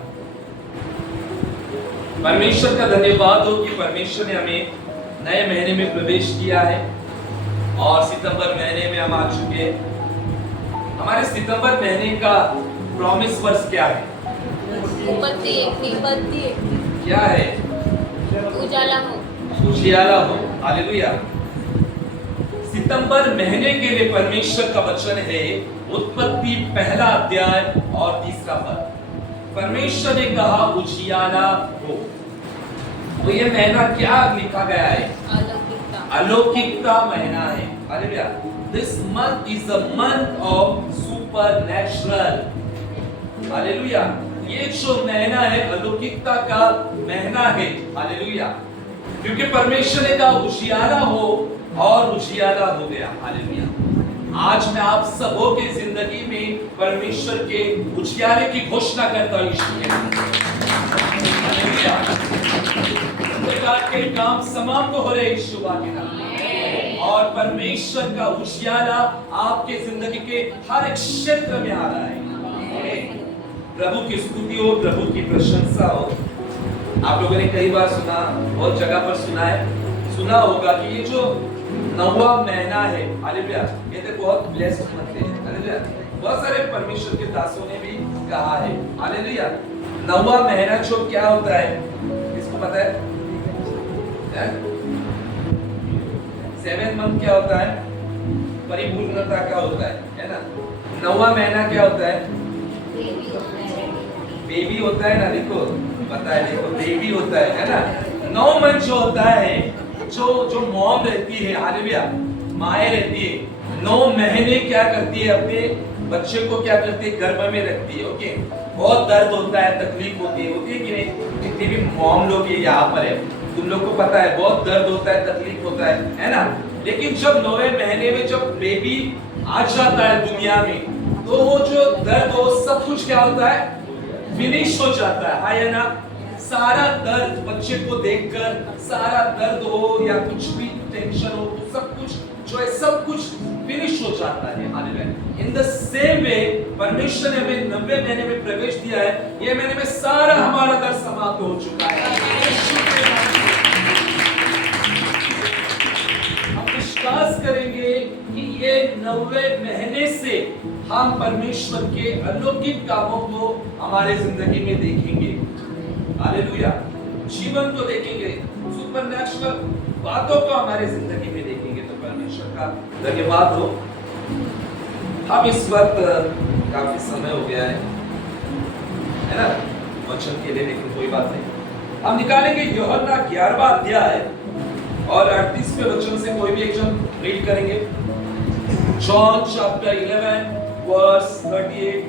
परमेश्वर का धन्यवाद हो कि परमेश्वर ने हमें नए महीने में प्रवेश किया है और सितंबर महीने में हम आ चुके हैं। हमारे सितंबर महीने का प्रॉमिस वर्स क्या है? क्या है? उजियाला हो। हालेलुया। सितंबर महीने के लिए परमेश्वर का वचन है उत्पत्ति पहला अध्याय और 3 पद। परमेश्वर ने कहा उजियाला हो। तो ये महीना क्या लिखा गया है? अलौकिकता महीना है। Hallelujah. This month is the month of supernatural. Hallelujah. ये जो महीना है अलौकिकता का महीना है। हालेलुया। क्योंकि परमेश्वर ने कहा उजियाला हो और उजियाला हो गया। हालेलुया। आज मैं आप सबों की जिंदगी में परमेश्वर के उजियाले की घोषणा करता हूं। यीशु के नाम से। हालेलुया। प्रकार के काम समाप्त हो रहे यीशु के नाम में, और परमेश्वर का उजियाला आपके जिंदगी के हर एक क्षेत्र में आ रहा है। प्रभु की स्तुति हो, प्रभु की प्रशंसा हो। आप लोगों ने कई बार सुना, बहुत जगह पर सुना होगा कि ये जो 9वां महीना है, हालेलुया, ये तो बहुत ब्लेस्ड मंथ है। हालेलुया। बहुत सारे परमेश्वर के दासों ने भी कहा है। हालेलुया। 9वां महीना जो क्या होता है, किसको पता है? 7th मंथ क्या होता है? परिपूर्णता का होता है ना? 9वां महीना क्या होता है? बेबी होता है ना। देखो पता है, देखो बेबी होता है ना। 9 मंथ जो होता है, जो मॉम रहती है, हालेलुया, माए रहती है, 9 महीने क्या करती है? अपने बच्चे को क्या करती है? गर्भ में रखती है। ओके। बहुत दर्द होता है, तकलीफ होती है कि नहीं? जितने भी मॉम लोग ये यहाँ पर है, तुम लोग को पता है बहुत दर्द होता है, तकलीफ होता है ना। लेकिन जब 9वें महीने में जब बेबी आ जाता है दुनिया में, तो वो जो दर्द हो सब कुछ क्या होता है? फिनिश हो जाता है ना। सारा दर्द बच्चे को देखकर, सारा दर्द हो या कुछ भी टेंशन हो, सब कुछ जो है सब कुछ फिनिश हो जाता है। Hallelujah. In the same way परमेश्वर ने हमें 90 महीने में प्रवेश दिया है। ये महीने में सारा हमारा दर्द समाप्त हो चुका है। हम विश्वास करेंगे कि ये 90 महीने से हम परमेश्वर के अलौकिक कामों को हमारे जिंदगी में देखेंगे। हालेलुया। जीवन को देखेंगे, सुपरनैचुरल बातों को हमारे जिंदगी में देखेंगे। तो परमेश्वर का धन्यवाद हो। हम इस वक्त काफी समय हो गया है ना वचन के लिए, लेकिन कोई बात नहीं। हम निकालेंगे यूहन्ना 11वां अध्याय और 38वें वचन से कोई भी एक जन रीड करेंगे। John chapter 11 verse 38।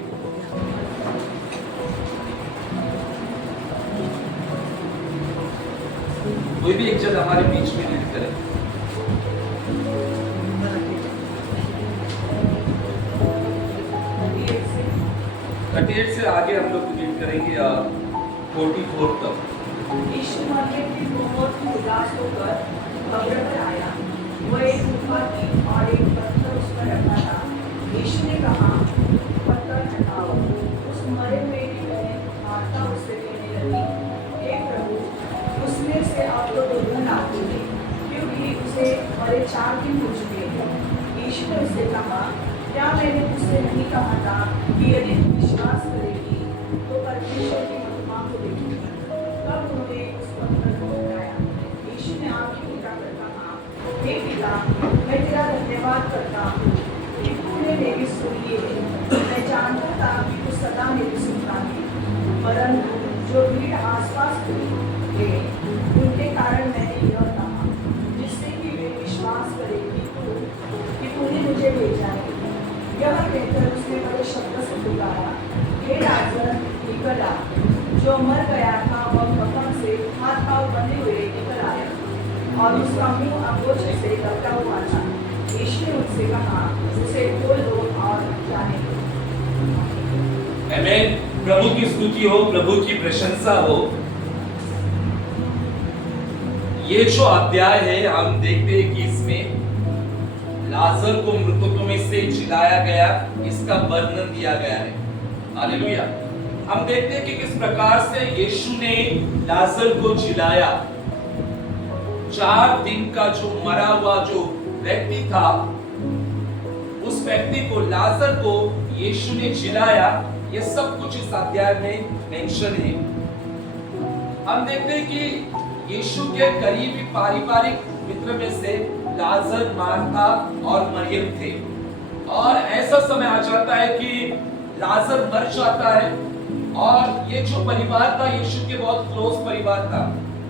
कोई भी एक जन हमारे बीच में रीड करे। से आगे हम लोग रीड करेंगे 44 तक। यीशु मरने की बहुत ही उदास होकर कब्र पर आया। वह एक गुफा थी और एक पत्थर उस पर रखा था। यीशु ने कहा, पत्थर हटाओ। उस मरे हुए की बहन मार्था उससे कहने लगी, हे प्रभु, उसमें से आपको दुर्गंध आती है, क्योंकि उसे मरे 4 दिन हो चुके हैं। यीशु ने उससे कहा, क्या मैंने तुझसे नहीं कहा था कि यदि तू विश्वास करेगी तो परमेश्वर की महिमा को देखेगी। तब उन्होंने उस पत्थर को हटाया। यीशु ने आंखें उठाकर कहा, हे पिता, मैं तेरा धन्यवाद करता हूँ कि तूने मेरी सुनी है। मैं जानता था कि तू सदा मेरी सुनता है, परंतु जो भीड़ आसपास खड़ी है उनके कारण मैंने यह कहा, जिससे कि वे विश्वास करें कि तूने मुझे भेजा है। यह कहकर उसने बड़े शब्द से पुकारा, हे लाजर, निकल आ। जो मर गया था वह कफन से हाथ पांव बंधे हुए निकल आया और उसका मुंह आगोश से लपटा हुआ था। यीशु ने उससे कहा, उसे खोल दो और जाने दो। आमीन। प्रभु की स्तुति हो, प्रभु की प्रशंसा हो। ये जो अध्याय है हम देखते हैं कि इसमें लाजर को मृतकों में से जिलाया गया, इसका वर्णन दिया गया है। हालेलुया। हम देखते हैं कि किस प्रकार से यीशु ने लाजर को जिलाया। 4 दिन का जो मरा हुआ जो व्यक्ति था, उस व्यक्ति को, लाजर को यीशु ने जिलाया। ये सब कुछ इस अध्याय में मेंशन है। हम देखते हैं कि यीशु के करीबी पारिवारिक मित्र में से लाजर, मार्था और मरियम थे। और ऐसा समय आ जाता है कि लाजर मर जाता है और ये जो परिवार था यीशु के बहुत क्लोज परिवार था,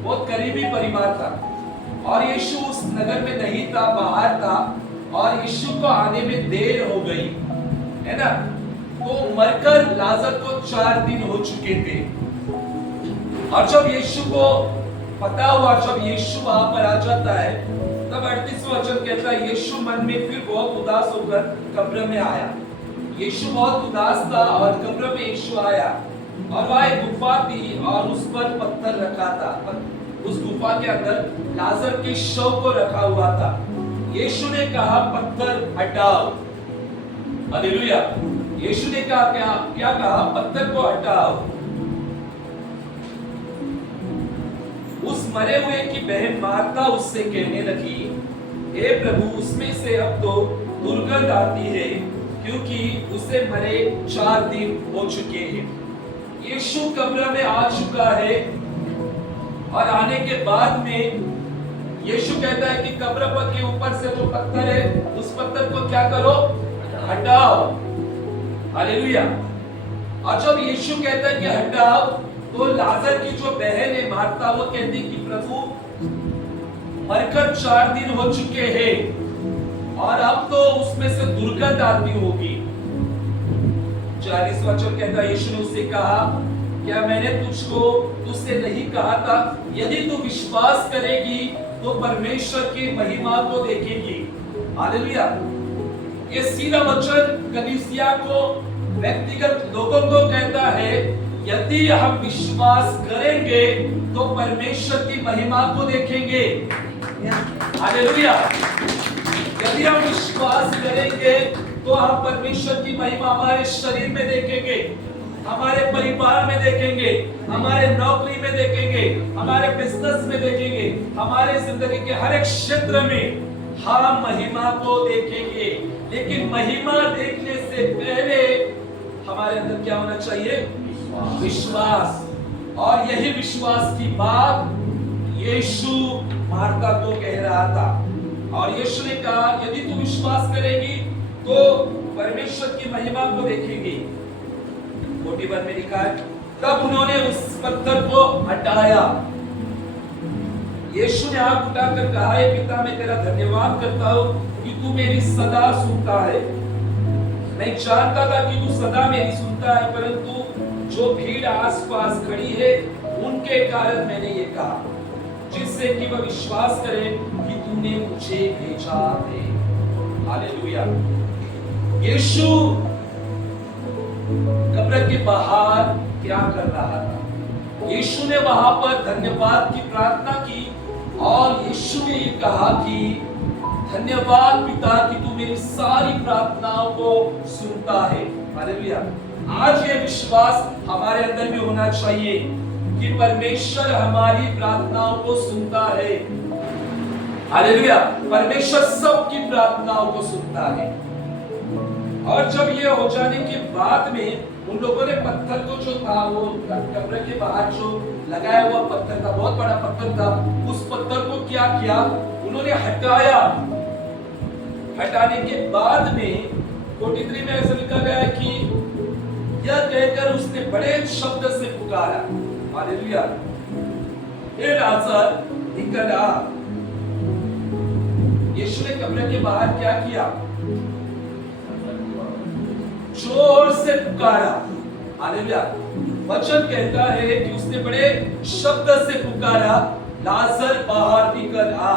बहुत करीबी परिवार था। और यीशु उस नगर में नहीं था, बाहर था और यीशु को आने में देर हो गई, है ना। तो मरकर लाजर को 4 दिन हो चुके थे। और जब यीशु को पता हुआ, जब यीशु वहां पर आ जाता है, तब 38वां वचन कहता है, यीशु मन में फिर बहुत उदास होकर कब्र में आया। यीशु बहुत उदास था और कब्र में यीशु आया और वहां एक गुफा थी और उस पर पत्थर रखा था। उस गुफा के अंदर लाजर के शव को रखा हुआ था। यीशु ने कहा, पत्थर हटाओ। हालेलुया। यीशु ने कहा, क्या कहा? पत्थर को हटाओ। उस मरे हुए की बहन मार्था उससे कहने लगी, हे प्रभु, उसमें से अब तो दुर्गंध आती है, क्योंकि उसे मरे 4 दिन हो चुके हैं। यीशु कब्र में आ चुका है और आने के बाद में यीशु कहता है कि कब्र पर के ऊपर से जो पत्थर है, उस पत्थर को क्या करो? हटाओ। हालेलुया। और जब यीशु कहता है कि हटाओ, तो लाजर की जो बहन है मार्था, वो कहती कि प्रभु, मरकर 4 दिन हो चुके हैं और अब तो उसमें से दुर्गंध आती होगी। 40वां वचन कहता है, यीशु ने उससे कहा, क्या मैंने तुझसे नहीं कहा था, यदि तू विश्वास करेगी तो परमेश्वर की महिमा को देखेगी। हालेलुया। ये सीधा वचन कलीसिया को, व्यक्तिगत लोगों को कहता है, यदि हम विश्वास करेंगे तो परमेश्वर की महिमा को देखेंगे। हालेलुया। यदि हम विश्वास करेंगे तो हम परमेश्वर की महिमा हमारे शरीर में देखेंगे, हमारे परिवार में देखेंगे, हमारे नौकरी में देखेंगे, हमारे बिजनेस में देखेंगे, हमारे जिंदगी के हर एक क्षेत्र में हम महिमा को देखेंगे। लेकिन महिमा देखने से पहले हमारे अंदर क्या होना चाहिए? विश्वास। और यही विश्वास की बात यीशु मार्था को कह रहा था। और यीशु ने कहा, यदि तू विश्वास करेगी तो परमेश्वर की महिमा को देखेगी। 41 में लिखा है, तब उन्होंने उस पत्थर को हटाया। यीशु ने आंख उठाकर कहा, हे पिता, मैं तेरा धन्यवाद करता हूं कि तू मेरी सदा सुनता है। मैं जानता था कि तू सदा मेरी सुनता है, परंतु जो भीड़ आसपास खड़ी है उनके कारण मैंने ये कहा, जिससे कि वह विश्वास करे कि तूने मुझे भेजा है। हालेलुया। यीशु कब्र के बाहर क्या कर रहा था? यीशु ने वहां पर धन्यवाद की प्रार्थना की और यीशु ने कहा कि धन्यवाद पिता कि तू मेरी सारी प्रार्थनाओं को सुनता है। हालेलुया। आज ये विश्वास हमारे अंदर भी होना चाहिए कि परमेश्वर हमारी प्रार्थनाओं को सुनता है। हालेलुया। परमेश्वर सबकी प्रार्थनाओं को सुनता है। और जब ये हो जाने के बाद में उन लोगों ने पत्थर को जो था वो कब्र के बाहर जो लगाया हुआ पत्थर था, बहुत बड़ा पत्थर था, उस पत्थर को क्या किया, उन्होंने हटाया। हटाने के बाद में 43 में ऐसा लिखा गया है कि यह कहकर उसने बड़े शब्द से पुकारा, हालेलुया, हे लाजर निकल आ। यीशु ने कब्र के बाहर क्या किया, जोर से पुकारा। हालेलुया। वचन कहता है कि उसने बड़े शब्द से पुकारा, लाजर बाहर निकल आ।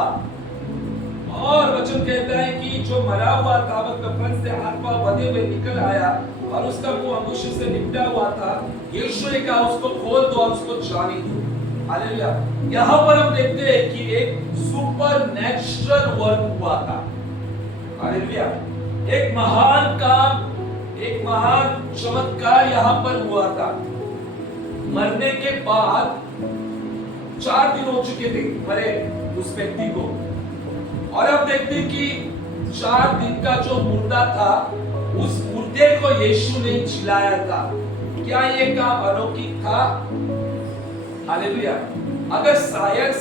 और वचन कहता है कि जो मरा हुआ था वह कफन से हाथ पांव बंधे हुए निकल आया और उसका मुंह अंगूठे से लिपटा हुआ था। यीशु ने कहा उसको खोल दो और उसको जाने दो। हालेलुया। यहाँ पर हम देखते हैं कि एक सुपर नेचुरल वर्क हुआ था। हालेलुया। एक महान काम, एक महान चमत्कार यहाँ पर हुआ था। मरने के बाद 4 दिन हो चुके थे मरे उस व्यक्ति को, और अब देखते कि 4 दिन का जो मुर्दा था उस मुर्दे को यीशु ने जिलाया था। क्या ये काम अलौकिक था? हालेलुया। अगर साइंस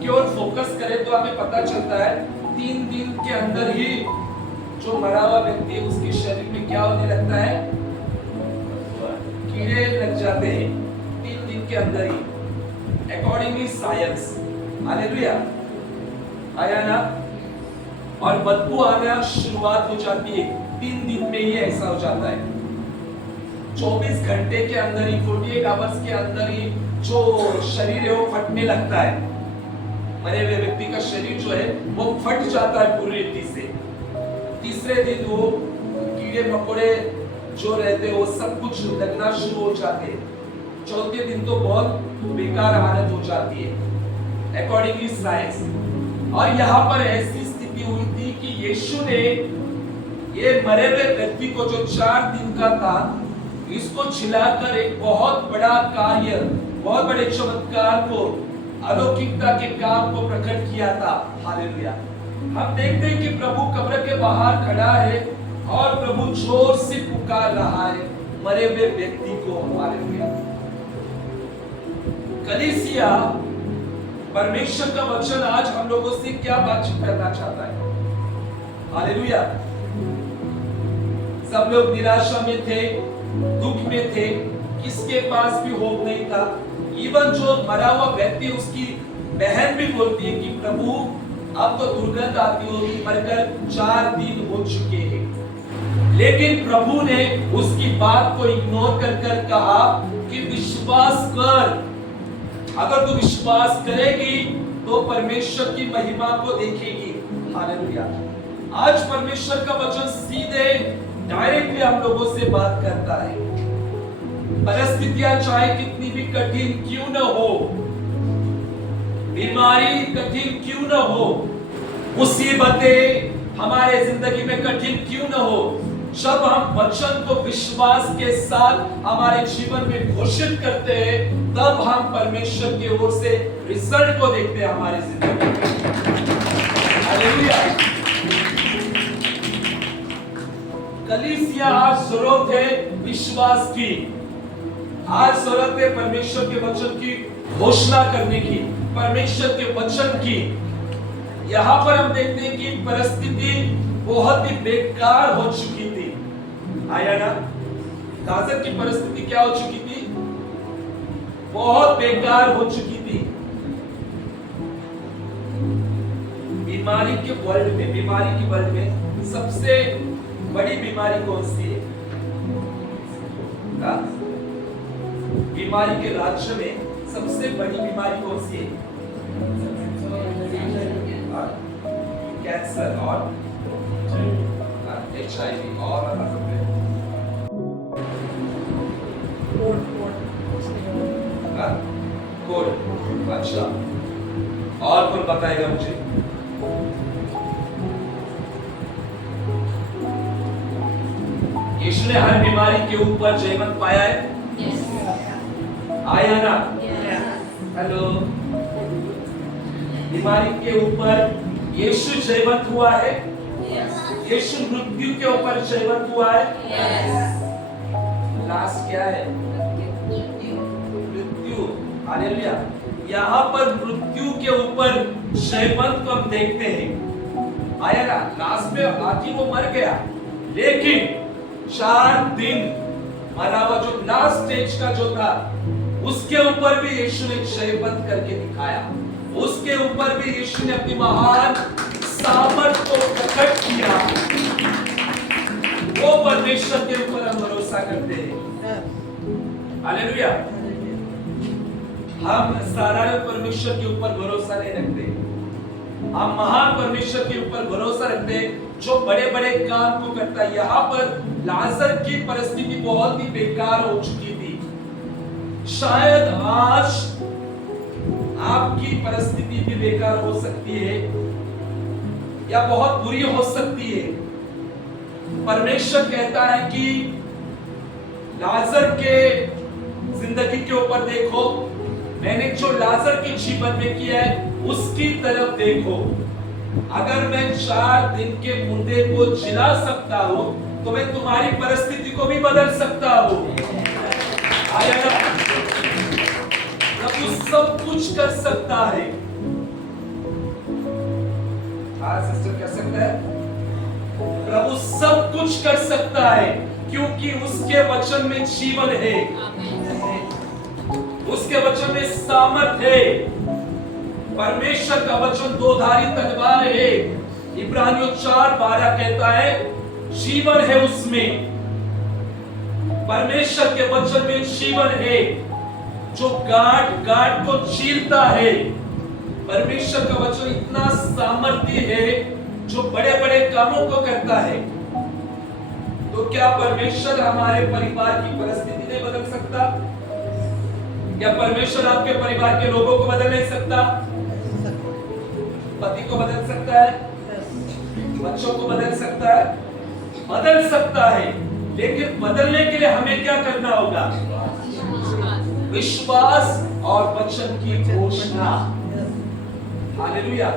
की ओर फोकस करें तो हमें पता चलता है 3 दिन के अंदर ही जो मरा हुआ व्यक्ति है उसके शरीर में क्या होने लगता है, कीड़े लग जाते हैं 3 दिन के अंदर ही, अकॉर्डिंगली साइंस। हालेलुया। आया ना? और बदबू आना शुरुआत हो जाती है 3 दिन में ही, ऐसा हो जाता है। 24 घंटे के अंदर ही, 48 आवर्स के अंदर ही जो शरीर है वो फटने लगता है। मरे हुए व्यक्ति का शरीर जो है वो फट जाता है पूरी रीति से। तीसरे दिन वो कीड़े मकोड़े जो रहते वो सब कुछ लगना शुरू हो जाते हैं। चौथे दिन तो बहुत बेकार हालत हो जाती है अकॉर्डिंगली साइंस। और यहाँ पर ऐसी स्थिति हुई थी कि यीशु ने ये मरे हुए व्यक्ति को जो 4 दिन का था, इसको छिलाकर एक बहुत बड़ा कार्य, बहुत बड़े चमत्कार को, अलौकिकता के काम को प्रकट किया था। हालेलुया। हम देखते हैं कि प्रभु कब्र के बाहर खड़ा है और प्रभु जोर से पुकार रहा है मरे हुए व्यक्ति को। हालेलुया। कलीसिया, परमेश्वर का वचन आज हम लोगों से क्या बातचीत करना चाहता है? हालेलुया। सब लोग निराशा में थे, दुख में थे, किसके पास भी होप नहीं था। इवन जो मरा हुआ व्यक्ति, उसकी बहन भी बोलती है कि प्रभु अब तो दुर्गंध आती होगी, मरकर 4 दिन हो चुके हैं। लेकिन प्रभु ने उसकी बात को इग्नोर कर कहा कि विश्वास कर। अगर तू विश्वास करेगी तो परमेश्वर की महिमा को देखेगी। हालेलुया। आज परमेश्वर का वचन सीधे डायरेक्टली हम लोगों से बात करता है। परिस्थितियां चाहे कितनी भी कठिन क्यों न हो, बीमारी कठिन क्यों न हो, मुसीबतें हमारे जिंदगी में कठिन क्यों न हो, जब हम वचन को विश्वास के साथ हमारे जीवन में घोषित करते हैं, तब हम परमेश्वर की ओर से रिजल्ट को देखते हैं हमारी जिंदगी में। हालेलुया। कलीसिया, आज जरूरत है विश्वास की। आज जरूरत है परमेश्वर के वचन की घोषणा करने की, परमेश्वर के वचन की। यहाँ पर हम देखते हैं कि परिस्थिति बहुत ही बेकार हो चुकी थी। आया ना? लाजर की परिस्थिति क्या हो चुकी थी? बहुत बेकार हो चुकी थी। बीमारी की वर्ल्ड में सबसे बड़ी बीमारी कौन सी है? बीमारी के राज्य में सबसे बड़ी बीमारी कौन सी है? कैंसर और HIV और कोड। अच्छा, और कौन बताएगा मुझे? यीशु ने हर बीमारी के ऊपर जयवंत पाया है, आया ना? हेलो, बीमारी के ऊपर यीशु जयवंत हुआ है, यीशु मृत्यु के ऊपर जयवंत हुआ है। लास्ट क्या है? मृत्यु। हालेलुया। यहाँ पर मृत्यु के ऊपर जयवंत को हम देखते हैं, आया ना? लास्ट में आखिर वो मर गया, लेकिन 4 दिन मरा हुआ जो लास्ट स्टेज का जो था, उसके ऊपर भी यीशु ने जयवंत करके दिखाया। उसके ऊपर भी यीशु ने अपनी महान सामर्थ को प्रकट किया। वो परमेश्वर के ऊपर हम भरोसा करते हैं। हालेलुया। हम साधारण परमेश्वर के ऊपर भरोसा नहीं रखते, हम महान परमेश्वर के ऊपर भरोसा रखते हैं जो बड़े बड़े काम को करता है। यहाँ पर लाजर की परिस्थिति बहुत ही बेकार हो चुकी थी। शायद आज आपकी परिस्थिति भी बेकार हो सकती है या बहुत बुरी हो सकती है। परमेश्वर कहता है कि लाजर के जिंदगी के ऊपर देखो, मैंने जो लाजर के जीवन में किया है उसकी तरफ देखो। अगर मैं 4 दिन के मुर्दे को जिला सकता हूं तो मैं तुम्हारी परिस्थिति को भी बदल सकता हूं। आया ना? प्रभु सब कुछ कर सकता है। हाँ सिस्टर, कर सकता है। प्रभु सब कुछ कर सकता है क्योंकि उसके वचन में जीवन है, उसके वचन में सामर्थ है। परमेश्वर का वचन 2-धारी तलवार है। इब्रानियों 4:12 कहता है जीवन है उसमें। परमेश्वर के वचन में जीवन है जो गांठ को चीरता है। परमेश्वर का वचन इतना सामर्थ्य है जो बड़े बड़े कामों को करता है। तो क्या परमेश्वर हमारे परिवार की परिस्थिति नहीं बदल सकता? क्या परमेश्वर आपके परिवार के लोगों को बदल नहीं सकता? पति को बदल सकता है, बच्चों को बदल सकता है, बदल सकता है। लेकिन बदलने के लिए हमें क्या करना होगा? विश्वास और वचन की घोषणा। हालेलुया।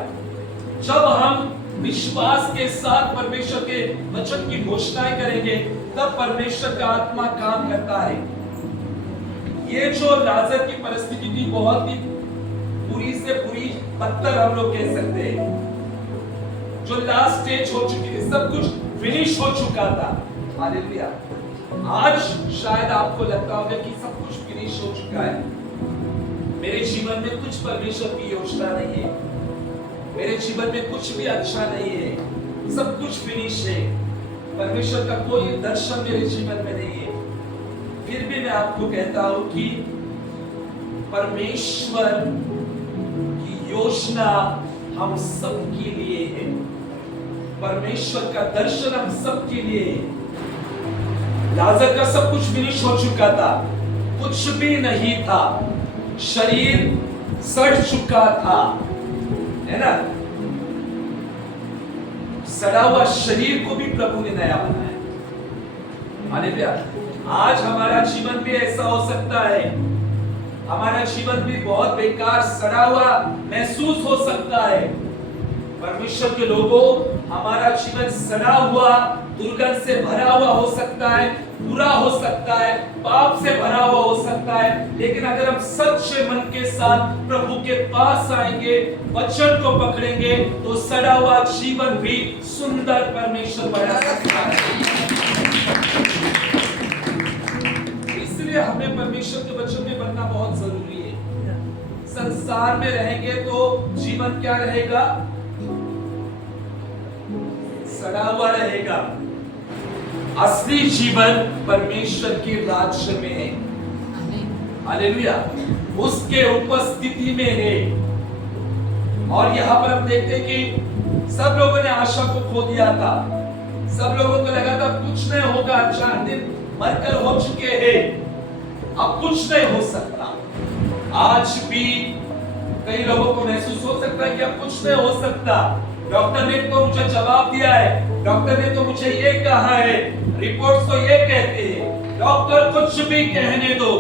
जब हम विश्वास के साथ परमेश्वर के वचन की घोषणाएं करेंगे तब परमेश्वर का आत्मा काम करता है। ये जो लाजर की परिस्थिति थी बहुत ही बुरी से बुरी, बदतर हम लोग कह सकते हैं। जो लास्ट स्टेज हो चुकी थी, सब कुछ फिनिश हो चुका था। हालेलुया। आज शायद आपको लगता होगा कि सब कुछ फिनिश हो चुका है, मेरे जीवन में कुछ परमेश्वर की योजना नहीं है, मेरे जीवन में कुछ भी अच्छा नहीं है, सब कुछ फिनिश है, परमेश्वर का कोई दर्शन मेरे जीवन में नहीं है। फिर भी मैं आपको कहता हूं कि परमेश्वर की योजना हम सबके लिए है, परमेश्वर का दर्शन हम सबके लिए है। लाजर का सब कुछ फिनिश हो चुका था, कुछ भी नहीं था, शरीर सड़ चुका था, है ना? सड़ा हुआ शरीर को भी प्रभु ने नया बनाया। हालेलुया। आज हमारा जीवन भी ऐसा हो सकता है, हमारा जीवन भी बहुत बेकार सड़ा हुआ महसूस हो सकता है। परमेश्वर के लोगों, हमारा जीवन सड़ा हुआ, दुर्गंध से भरा हुआ हो सकता है, बुरा हो सकता है, पाप से भरा हुआ हो सकता है, लेकिन अगर हम सच्चे मन के साथ प्रभु के पास आएंगे, वचन को पकड़ेंगे, तो सड़ा हुआ जीवन भी सुंदर परमेश्वर बना सकता है। इसलिए हमें परमेश्वर के वचन में बनना बहुत जरूरी है। संसार में रहेंगे तो जीवन क्या रहेगा? सड़ा हुआ रहेगा। असली जीवन परमेश्वर के राज्य में है। हालेलुया। उसके उपस्थिति में है। और यहाँ पर हम देखते हैं कि सब लोगों ने आशा को खो दिया था, सब लोगों को लगा था कुछ नहीं होगा, 4 दिन मरकर हो चुके हैं, अब कुछ नहीं हो सकता। आज भी कई लोगों को महसूस हो सकता है कि अब कुछ नहीं हो सकता, डॉक्टर ने तो मुझे जवाब दिया है, डॉक्टर ने तो मुझे ये कहा है, रिपोर्ट्स तो ये कहते हैं। डॉक्टर कुछ भी कहने दो,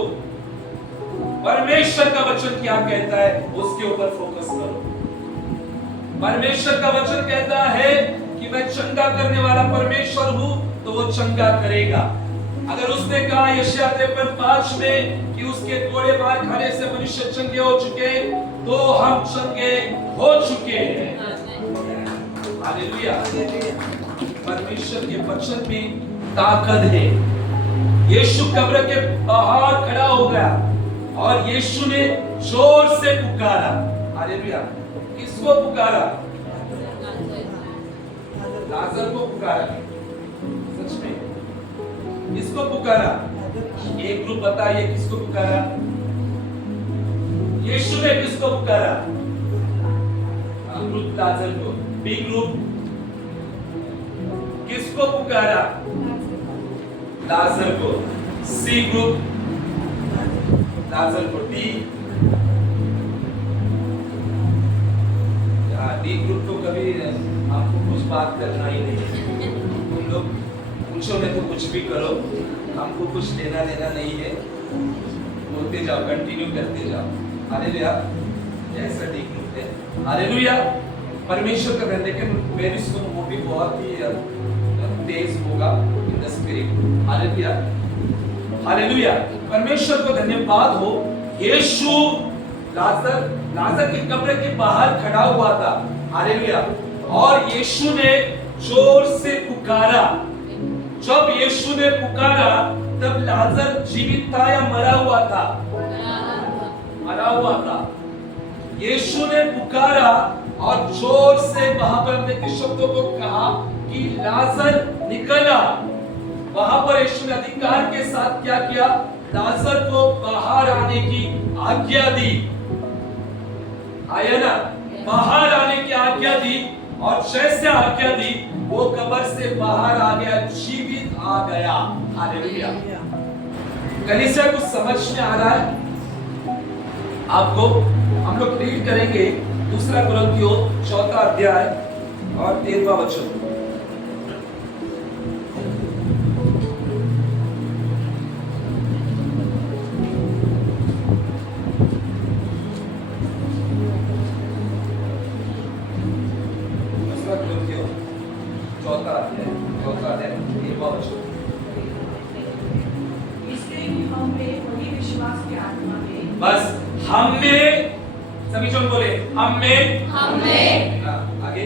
परमेश्वर का वचन क्या कहता है उसके ऊपर फोकस करो। परमेश्वर का वचन कहता है कि मैं चंगा करने वाला परमेश्वर हूं, तो वो चंगा करेगा। अगर उसने कहा यशायाह 53:5 में कि उसके कोड़े मार खाने से मनुष्य चंगे हो चुके, तो हम चंगे हो चुके हैं। हालेलुया। परमेश्वर के वचन में ताकत है। यीशु कब्र के बाहर खड़ा हो गया और यीशु ने जोर से पुकारा। हालेलुया। किसको पुकारा? लाजर को पुकारा। सच में किसको पुकारा? एक ग्रुप बताइए किसको पुकारा? यीशु ने किसको पुकारा? ग्रुप लाजर को। बी ग्रुप किसको पुकारा? लाजर को। सी ग्रुप लाजर को। डी ग्रुप को कभी आपको कुछ बात करना ही नहीं है। तुम लोग पूछो नहीं तो कुछ भी करो, हमको कुछ लेना देना नहीं है, बोलते जाओ, कंटिन्यू करते जाओ। हालेलुया। जैसा डी ग्रुप है। हालेलुया। परमेश्वर का वचन, लेकिन वेरी सुन वो भी बहुत ही तेज होगा in the spirit. Hallelujah. Hallelujah. परमेश्वर को धन्यवाद हो। यीशु लाजर के कब्र के बाहर खड़ा हुआ था। हालेलुया। और यीशु ने जोर से पुकारा। जब यीशु ने पुकारा तब लाजर जीवित था या मरा हुआ था? मरा हुआ था। यीशु ने पुकारा और जोर से वहां पर अपने शब्दों को कहा कि लाजर निकला। वहां पर यीशु ने अधिकार के साथ क्या किया? लाजर को बाहर आने की आज्ञा दी। आया ना? बाहर आने की आज्ञा दी, और जैसे आज्ञा दी वो कब्र से बाहर आ गया, जीवित आ गया। हालेलुया। कलीसिया कुछ समझ में आ रहा है आपको? हम लोग रीड करेंगे 2 कुरिन्थियों 4 अध्याय और 13वां वचन। बस हमने, सभी जन बोले हमने आगे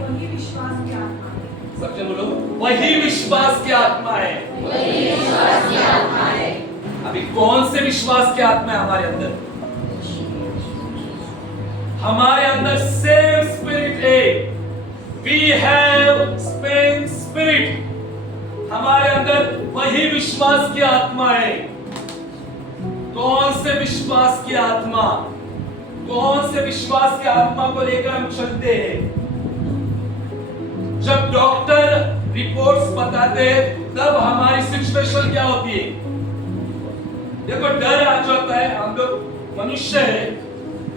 वही विश्वास की आत्मा है। सब जन बोलो वही विश्वास की आत्मा है। वही विश्वास की आत्मा है। अभी कौन से विश्वास की आत्मा है हमारे अंदर? हमारे अंदर सेम स्पिरिट है। We have same spirit. हमारे अंदर वही विश्वास की आत्मा है। कौन से विश्वास की आत्मा? कौन से विश्वास की आत्मा को लेकर हम चलते हैं? जब डॉक्टर रिपोर्ट्स बताते हैं तब हमारी सिचुएशन क्या होती है? देखो डर आ जाता है, हम लोग मनुष्य है,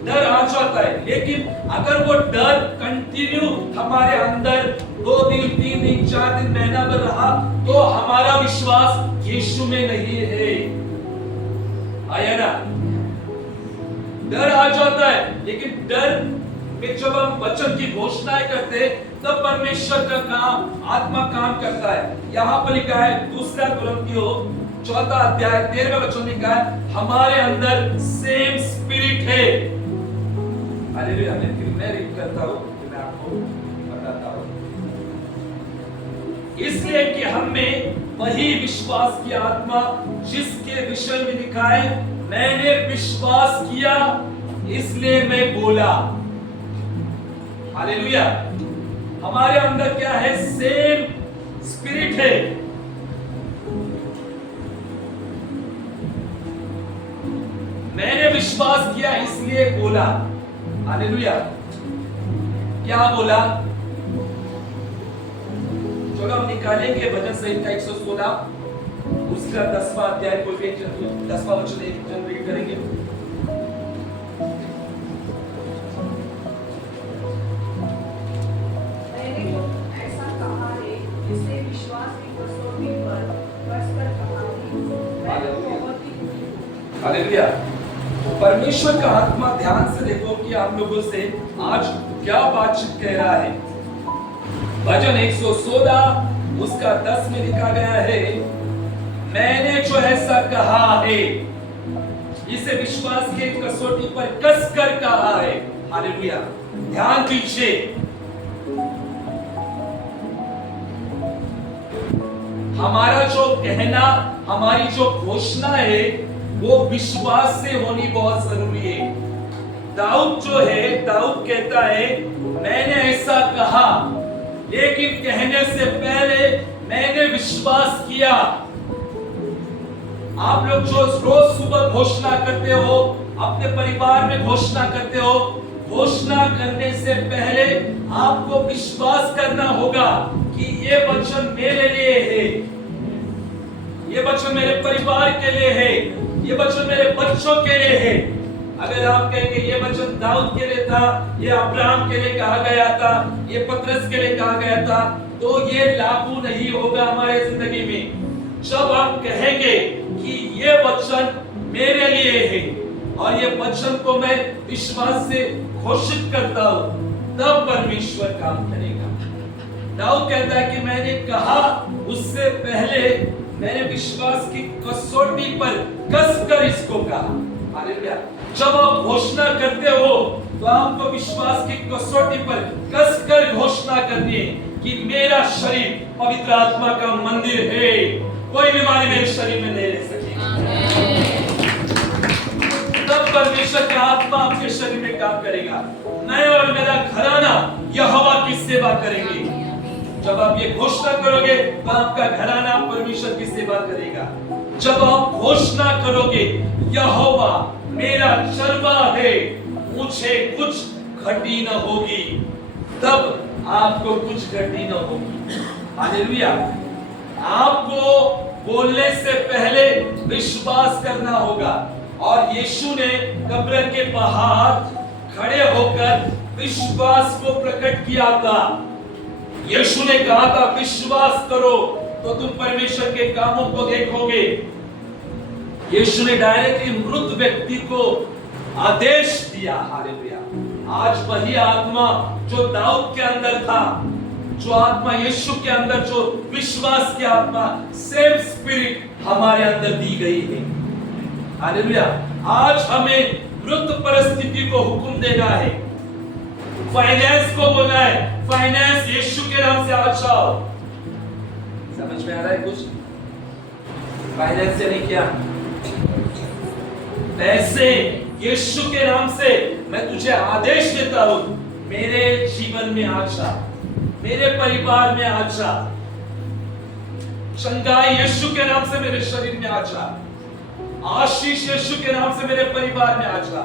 डर आ जाता है। लेकिन अगर वो डर कंटिन्यू हमारे अंदर 2 दिन 3 दिन 4 दिन महीना भर रहा, तो हमारा विश्वास यीशु में नहीं है। आया ना? डर आ जाता है, लेकिन डर में जब हम वचन की घोषणाएं करते तब परमेश्वर का काम, आत्मा काम करता है। यहाँ पर लिखा है 2 कुरिन्थियों 4 अध्याय 13वां वचन लिखा है, हमारे अंदर सेम स्पिरिट है। हालेलुया। मैं रीड करता हूँ, मैं आपको बताता हूँ। इसलिए कि हम में वही विश्वास की आत्मा जिसके विषय में लिखा है, मैंने विश्वास किया इसलिए मैं बोला। हालेलुया। हमारे अंदर क्या है? सेम स्पिरिट है। मैंने विश्वास किया इसलिए बोला। हालेलुया। क्या बोला? चलो हम निकालेंगे भजन संहिता 116 उसका 10वां अध्याय, कोई भी 10वां वचन एक जन रीड करेंगे। हालेलुया। परमेश्वर का आत्मा ध्यान से देखो कि आप लोगों से आज क्या बातचीत कह रहा है। भजन 116 उसका 10 में लिखा गया है, मैंने जो ऐसा कहा है इसे विश्वास के कसौटी पर कस कर कहा है। हालेलुया। ध्यान दीजिए, हमारा जो कहना, हमारी जो घोषणा है वो विश्वास से होनी बहुत जरूरी है। दाऊद जो है, दाऊद कहता है मैंने ऐसा कहा, लेकिन कहने से पहले मैंने विश्वास किया। आप लोग जो रोज सुबह घोषणा करते हो, अपने परिवार में घोषणा करते हो, घोषणा करने से पहले आपको विश्वास करना होगा कि ये वचन मेरे लिए है, ये वचन मेरे परिवार के लिए है, ये वचन मेरे बच्चों के लिए है। अगर आप कहेंगे ये वचन दाऊद के लिए था, ये अब्राहम के लिए कहा गया था, ये पतरस के लिए कहा गया था, तो ये लागू नहीं होगा हमारे जिंदगी में। जब आप कहेंगे कि ये वचन मेरे लिए है और ये वचन को मैं विश्वास से घोषित करता हूं, तब परमेश्वर काम करेगा। दाऊद कहता है कि मैंने कहा, उससे पहले मैंने विश्वास की कसौटी पर कसकर इसको कहा। हालेलुया। जब आप घोषणा करते हो तो आपको विश्वास की कसौटी पर कसकर घोषणा करनी है कि मेरा शरीर पवित्र आत्मा का मंदिर है, कोई बीमारी मेरे शरीर में नहीं रह सकेगी। तब परमेश्वर का आत्मा आपके शरीर में काम करेगा। मैं और मेरा घराना यहोवा की सेवा करेंगे। जब आप ये घोषणा करोगे तो आपका घराना परमेश्वर की सेवा करेगा। जब आप घोषणा करोगे यहोवा मेरा चरवाहा है, मुझे कुछ घटी न होगी, तब आपको कुछ घटी न होगी। हालेलुया। आपको बोलने से पहले विश्वास करना होगा। और यीशु ने कब्र के बाहर खड़े होकर विश्वास को प्रकट किया था। यीशु ने कहा था विश्वास करो तो तुम परमेश्वर के कामों को देखोगे। यीशु ने डायरेक्टली मृत व्यक्ति को आदेश दिया। हालेलुया। आज वही आत्मा जो दाऊद के अंदर था, जो आत्मा यीशु के अंदर, जो विश्वास की आत्मा, सेम स्पिरिट हमारे अंदर दी गई है। हालेलुया। आज हमें मृत परिस्थिति को हुक्म देना है, फाइनेंस को बोलना है, फाइनेंस यीशु के नाम से आ जाओ। समझ में आ रहा है कुछ? फाइनेंस यानी क्या? पैसे यीशु के नाम से मैं तुझे आदेश देता हूं, मेरे जीवन में आ जा, मेरे परिवार में आ जा। चंगाई यीशु के नाम से मेरे शरीर में आ जा, आशीष यीशु के नाम से मेरे परिवार में आ जा।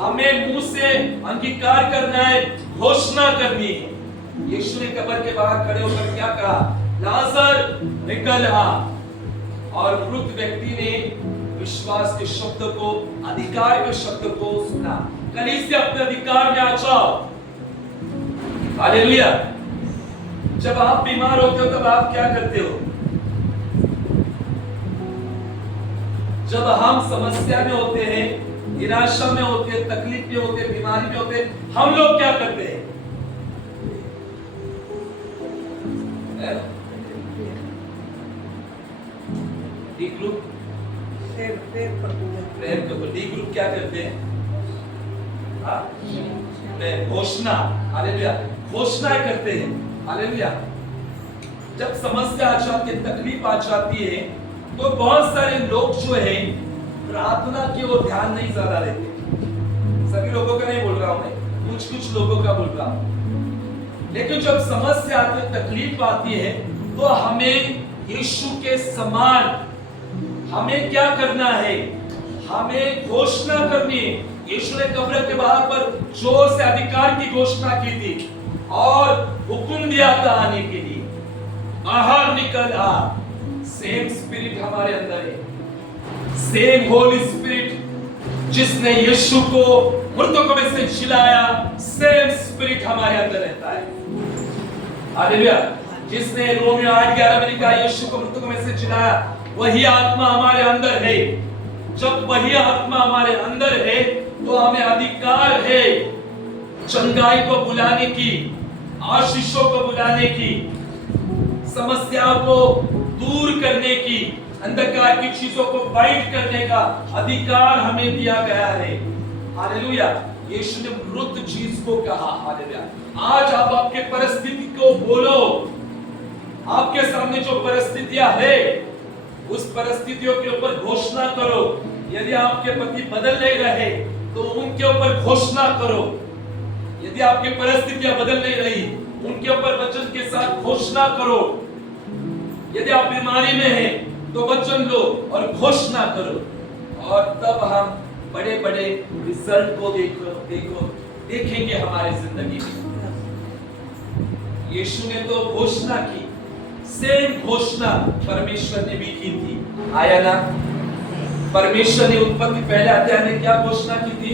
हमें मुंह से अंगीकार करना है, घोषणा करनी है। यीशु ने कब्र के बाहर खड़े होकर क्या कहा? लाजर निकल आ। और मृत व्यक्ति ने विश्वास के शब्द को, अधिकार के शब्द को सुना। कलीसिया अपने अधिकार में आ जाओ। हालेलुया। जब आप बीमार होते हो तब आप क्या करते हो? जब हम समस्या में होते हैं, निराशा में होते हैं, तकलीफ में होते हैं, बीमारी में होते हैं, हम लोग क्या करते हैं? डी ग्रुप प्रेयर करो। डी ग्रुप क्या करते हैं? घोषणा। हालेलुया। घोषणा करते हैं। हालेलुया। जब समस्या आ जाती है, तकलीफ आ जाती है, तो बहुत सारे लोग जो है प्रार्थना की ओर ध्यान नहीं ज्यादा देते। सभी लोगों का नहीं बोल रहा हूं मैं, कुछ लोगों का बोल रहा हूं। लेकिन जब समस्या आती है, तकलीफ आती है, तो हमें यीशु के समान हमें क्या करना है? हमें घोषणा करनी है। यीशु ने कब्र के बाहर पर जोर से अधिकार की घोषणा की थी और हुक्म दिया था आने के लिए, बाहर निकल आ। सेम स्पिरिट हमारे अंदर है, सेम होली स्पिरिट जिसने यीशु को मृतकों में से जिलाया, सेम स्पिरिट हमारे अंदर रहता है। हालेलुया। जिसने रोमियो 8:11 में लिखा यीशु को मृतकों में से जिलाया, वही आत्मा हमारे अंदर है। जब वही आत्मा हमारे अंदर है तो हमें अधिकार है चंगाई को बुलाने की, आशीषों को बुलाने की, समस्याओं को दूर करने की, अंधकार की चीजों को बाइट करने का अधिकार हमें दिया गया है। हालेलुया। यीशु ने मृत चीज को कहा। हालेलुया। आज आप आपके परिस्थिति को बोलो। आपके सामने जो परिस्थितियां है उस परिस्थितियों के ऊपर घोषणा करो। यदि आपके पति बदल नहीं रहे तो उनके ऊपर घोषणा करो। यदि आपकी परिस्थितियां बदल नहीं रही उनके ऊपर वचन के साथ घोषणा करो। यदि आप बीमारी में हैं तो वचन लो और घोषणा करो, और तब हम बड़े बड़े रिजल्ट को देखेंगे हमारे जिंदगी में। यीशु ने तो घोषणा की, सेम घोषणा परमेश्वर ने भी की थी। आया ना? परमेश्वर ने उत्पत्ति पहले अध्याय में क्या घोषणा की थी?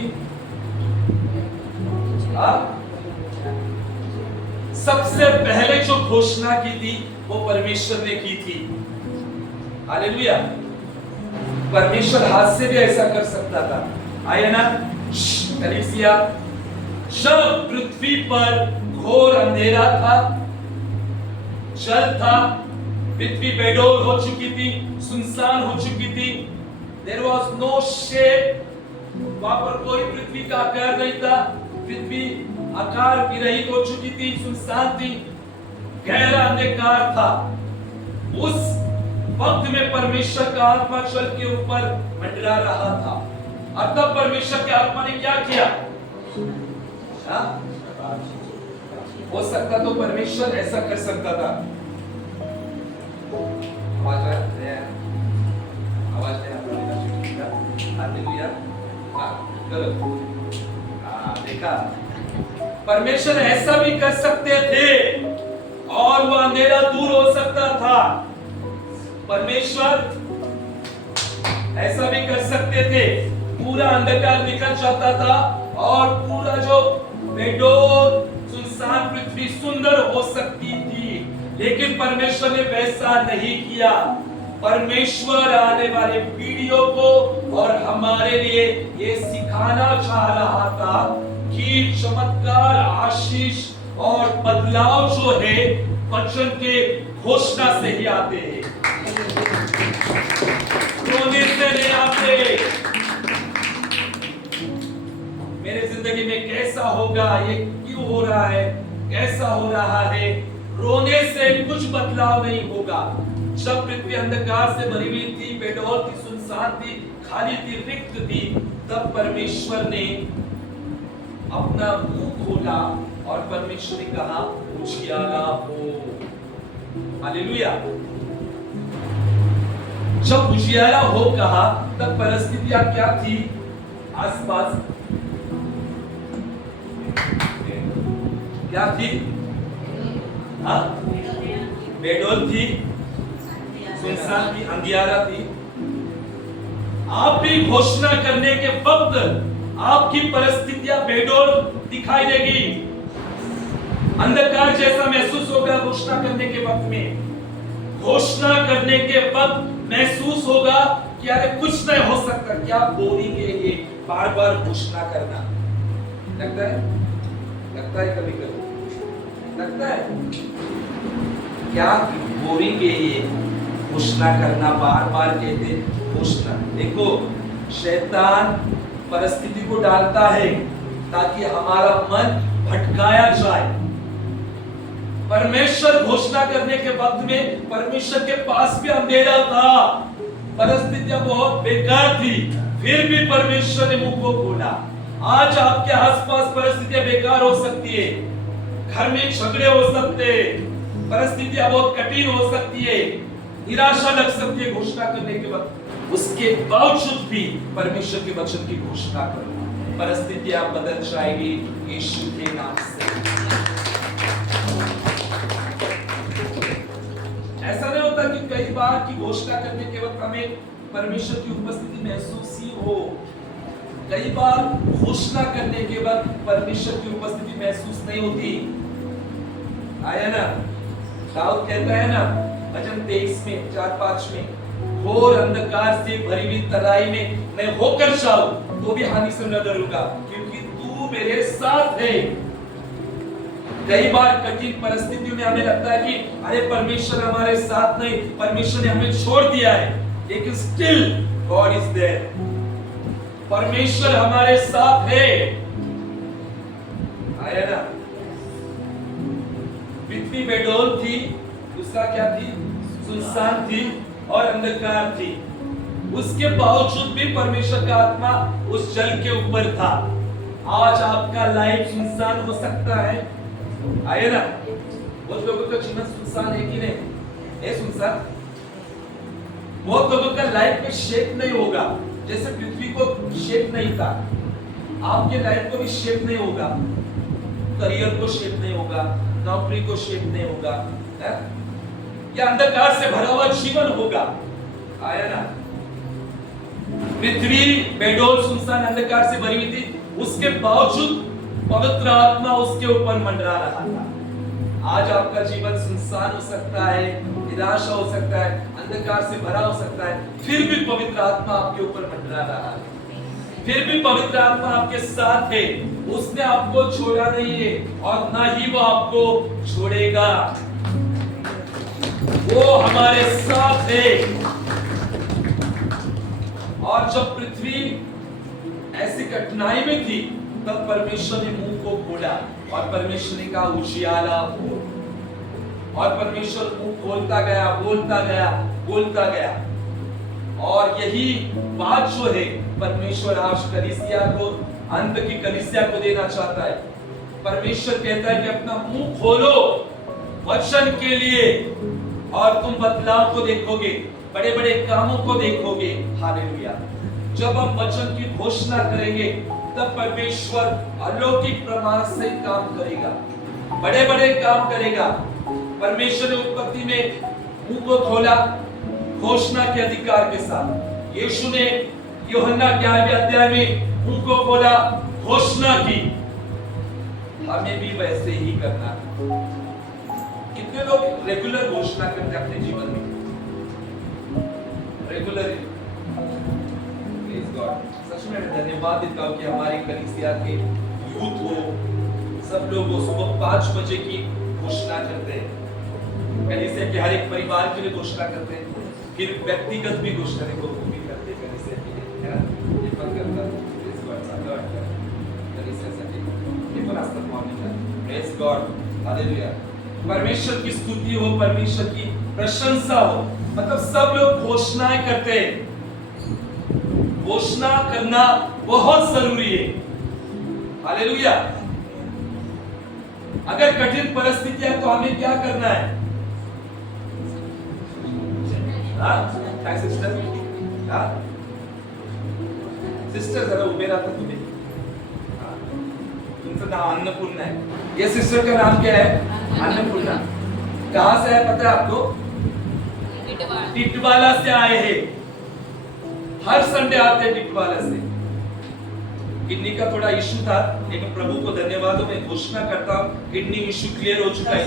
सबसे पहले जो घोषणा की थी वो परमेश्वर ने की थी। हालेलुया। परमेश्वर हाथ से भी ऐसा कर सकता था। आया ना? कलीसिया, जब पृथ्वी पर घोर अंधेरा था, जल था, पृथ्वी बेडोल हो चुकी थी, सुनसान हो चुकी थी, देयर वाज नो शेप, वहां पर कोई पृथ्वी का आकार नहीं था, पृथ्वी आकार विरहित हो चुकी थी, सुनसान थी, गहरा अंधकार था। उस वक्त में परमेश्वर का आत्मा जल के ऊपर मंडरा रहा था, और तब परमेश्वर के आत्मा ने क्या किया? हो सकता तो परमेश्वर ऐसा कर सकता था। आवाज हालेलुया। देखा, परमेश्वर ऐसा भी कर सकते थे और वह अंधेरा दूर हो सकता था। परमेश्वर ऐसा भी कर सकते थे, पूरा अंधकार निकल जाता था और पूरा जो बेडोल सुनसान पृथ्वी सुंदर हो सकती थी, लेकिन परमेश्वर ने वैसा नहीं किया। परमेश्वर आने वाले पीढ़ियों को और हमारे लिए ये सिखाना चाह रहा था कि चमत्कार, आशीष और बदलाव जो है वचन के घोषणा से ही आते हैं, रोने से नहीं आते। मेरे जिंदगी में कैसा होगा, ये क्यों हो रहा है, कैसा हो रहा है, रोने से कुछ बदलाव नहीं होगा। जब पृथ्वी अंधकार से भरी हुई थी, बेडौल थी, सुनसान थी, खाली थी, रिक्त थी, तब परमेश्वर ने अपना मुंह खोला और परमेश्वर ने कहा उजियाला हो। हालेलुया। जब उजियाला हो कहा तब परिस्थितियां क्या थी आसपास? क्या थी? बेडौल थी, सुनसान थी, अंधियारा थी। आप भी घोषणा करने के वक्त आपकी परिस्थितियां बेडौल दिखाई देगी, अंधकार जैसा महसूस होगा। घोषणा करने के वक्त में, घोषणा करने के वक्त महसूस होगा कि अरे कुछ नहीं हो सकता, क्या बोरिंग है ये बार बार घोषणा करना। लगता है? लगता है कभी कभी लगता है क्या बोरिंग है ये घोषणा करना, बार बार कहते घोषणा। देखो, शैतान परिस्थिति को डालता है ताकि हमारा मन भटकाया जाए। परमेश्वर घोषणा करने के वक्त में परमेश्वर के पास भी अंधेरा था, परिस्थितियां बहुत बेकार थी, फिर भी परमेश्वर ने मुंह को खोला। आज आपके आसपास परिस्थितियां बेकार हो सकती है, घर में झगड़े हो सकते हैं, परिस्थितियां बहुत कठिन हो सकती है, निराशा लग सकती है घोषणा करने के वक्त। उसके बावजूद भी परमेश्वर के वचन की घोषणा करो, परिस्थितियां बदल जाएगी यीशु के नाम से। ऐसा नहीं होता कि कई बार की घोषणा करने के वक्त हमें परमेश्वर की उपस्थिति महसूस ही हो। कई बार घोषणा करने के वक्त परमेश्वर की उपस्थिति महसूस नहीं होती। आया ना? दाऊद कहता है ना वचन 23 में 4-5 में, घोर अंधकार से भरी हुई तराई में मैं होकर जाऊं तो भी हानि से न डरूंगा, क्योंकि तू मेरे साथ है। कई बार कठिन परिस्थितियों में हमें लगता है कि अरे परमेश्वर हमारे साथ नहीं, परमेश्वर ने हमें छोड़ दिया है, लेकिन स्टिल गॉड इज देयर। परमेश्वर हमारे साथ है। आया ना? पृथ्वी बेडौल थी, दूसरा क्या थी? सुनसान थी और अंधकार थी। उसके बावजूद भी परमेश्वर का आत्मा उस जल के ऊपर था। आज आपका लाइफ सुनसान हो सकता है, आए ना? बहुत लोगों का जीवन सुनसान है कि नहीं? है सुनसान। बहुत लोगों का लाइफ में शेप नहीं होगा, जैसे पृथ्वी को शेप नहीं था, आपके लाइफ को भी शेप नहीं होगा। करियर को शेप नहीं होगा, नौकरी को शेप नहीं होगा, है? या अंधकार से भरा हुआ जीवन होगा। आया ना? पृथ्वी बेडौल सुनसान अंधकार से भरी हुई थी, उसके बावजूद पवित्र आत्मा उसके ऊपर मंडरा रहा था। आज आपका जीवन सुनसान हो सकता है, निराशा हो सकता है, अंधकार से भरा हो सकता है, फिर भी पवित्र आत्मा आपके ऊपर मंडरा रहा है। फिर भी पवित्र आत्मा आपके साथ है। उसने आपको छोड़ा नहीं है और ना ही वो आपको छोड़ेगा। वो हमारे साथ है। और जब पृथ्वी ऐसी कठिनाई में थी, तब परमेश्वर ने मुंह को खोला और परमेश्वर ने कहा उजियाला हो। और परमेश्वर मुंह खोलता गया, बोलता गया, बोलता गया। और यही बात जो है परमेश्वर आज कलीसिया को, अंत की कलीसिया को देना चाहता है। परमेश्वर कहता है कि अपना मुंह खोलो वचन के लिए और तुम बदलाव को देखोगे, बड़े बड़े कामों को देखोगे। हालेलुया। जब हम वचन की घोषणा करेंगे तब परमेश्वर अलौकिक प्रमाण से काम करेगा, बड़े बड़े काम करेगा। परमेश्वर ने उत्पत्ति में मुंह को खोला घोषणा के अधिकार के साथ। यीशु ने यूहन्ना 11वें अध्याय में मुंह को खोला, घोषणा की। हमें भी वैसे ही करना है। कितने लोग रेगुलर घोषणा करते हैं अपने जीवन में? रेगुलर। Praise God. सच में धन्यवाद देता हूं कि हमारी कलीसिया के यूथ हो, सब लोग सुबह 5 बजे की घोषणा करते हैं। कलीसिया के हर एक परिवार के लिए घोषणा करते हैं, फिर व्यक्तिगत भी घोषणा को भी करते हैं कलीसिया के लिए, है ना? ये पद करता है प्रेज गॉड। साथ कलीसिया से ये पर आस्था मानना। Praise God. हालेलुया। परमेश्वर की स्तुति हो, परमेश्वर की प्रशंसा हो। मतलब सब लोग घोषणाएं करते हैं। घोषणा करना बहुत जरूरी है। हालेलुया। अगर कठिन परिस्थितियां है तो हमें क्या करना है? सिस्टर, सिस्टर जरा उबे रहा था तुम्हें। तुमका नाम अन्नपूर्णा है। ये सिस्टर का नाम क्या है? अन्नपूर्णा। कहां से है पता है आपको? टिटवाला से आए हैं। हर संडे आते हैं टिटवाला से। किडनी का थोड़ा इशू था, लेकिन प्रभु को धन्यवाद हो, मैं घोषणा करता हूं किडनी इशू क्लियर हो चुका है।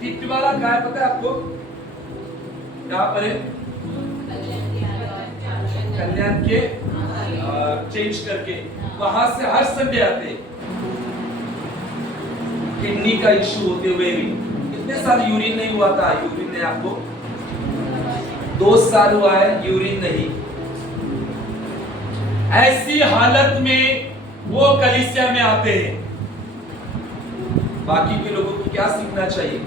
टिटवाला कहाँ है पता है आपको? कहाँ पर है? कल्याण के चेंज करके वहां से हर संडे आते हैं। किडनी का इशू होते हुए भी इतने साल यूरिन नहीं हुआ था। यूरिन ने आपको 2 साल हुआ है यूरिन नहीं। ऐसी हालत में वो कलीसिया में आते हैं। बाकी के लोगों को क्या सीखना चाहिए?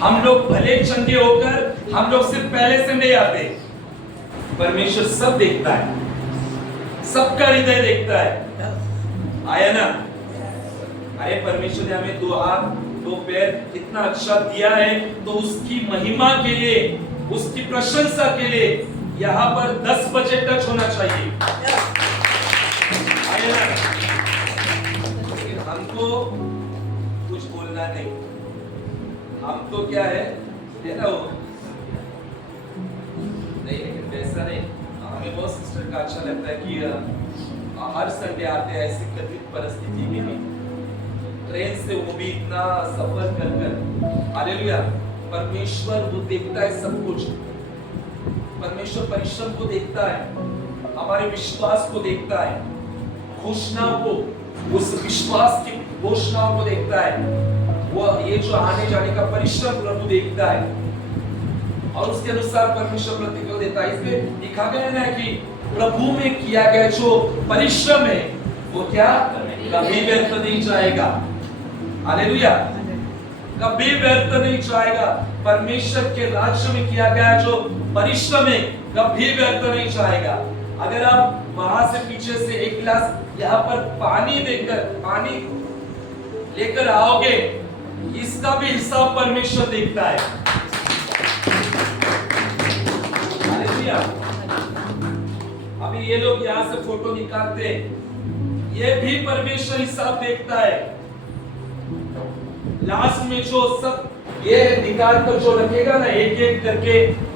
हम लोग भले चंगे होकर हम लोग सिर्फ पहले से नहीं आते। परमेश्वर सब देखता है, सबका हृदय देखता है। आया ना? अरे परमेश्वर ने हमें 2 हाथ 2 पैर इतना अच्छा दिया है, तो उसकी महिमा के लिए, उसकी प्रशंसा के लिए यहाँ पर 10 बजे टच होना चाहिए। आया ना? लेकिन हमको कुछ बोलना नहीं। हम तो क्या है ना वो नहीं, लेकिन वैसा नहीं। हमें बहुत सिस्टर का अच्छा लगता है कि हर संडे आते हैं ऐसी कठिन परिस्थिति में भी। ट्रेन से वो भी इतना सफर कर हालेलुया। परमेश्वर वो देखता है सब कुछ। परमेश्वर परिश्रम को देखता है, हमारे विश्वास को देखता है, घोषणाओं को, उस विश्वास की घोषणाओं को देखता है। वो ये जो आने जाने का परिश्रम प्रभु देखता है और उसके अनुसार परमेश्वर प्रतिफल देता है। इसमें लिखा गया है ना कि प्रभु में किया गया जो परिश्रम है वो क्या कभी व्यर्थ नहीं जाएगा। हालेलुया, कभी व्यर्थ नहीं जाएगा। परमेश्वर के राज्य में किया गया जो परिश्रम है कभी व्यर्थ नहीं जाएगा। अगर आप वहां से पीछे से एक गिलास यहाँ पर पानी लेकर आओगे, इसका भी हिसाब परमेश्वर देखता है। हालेलुया। अभी ये लोग यहाँ से फोटो निकालते हैं, ये भी परमेश्वर हिसाब देखता है। लास्ट में जो सब ये निकाल कर जो रखेगा ना, एक एक करके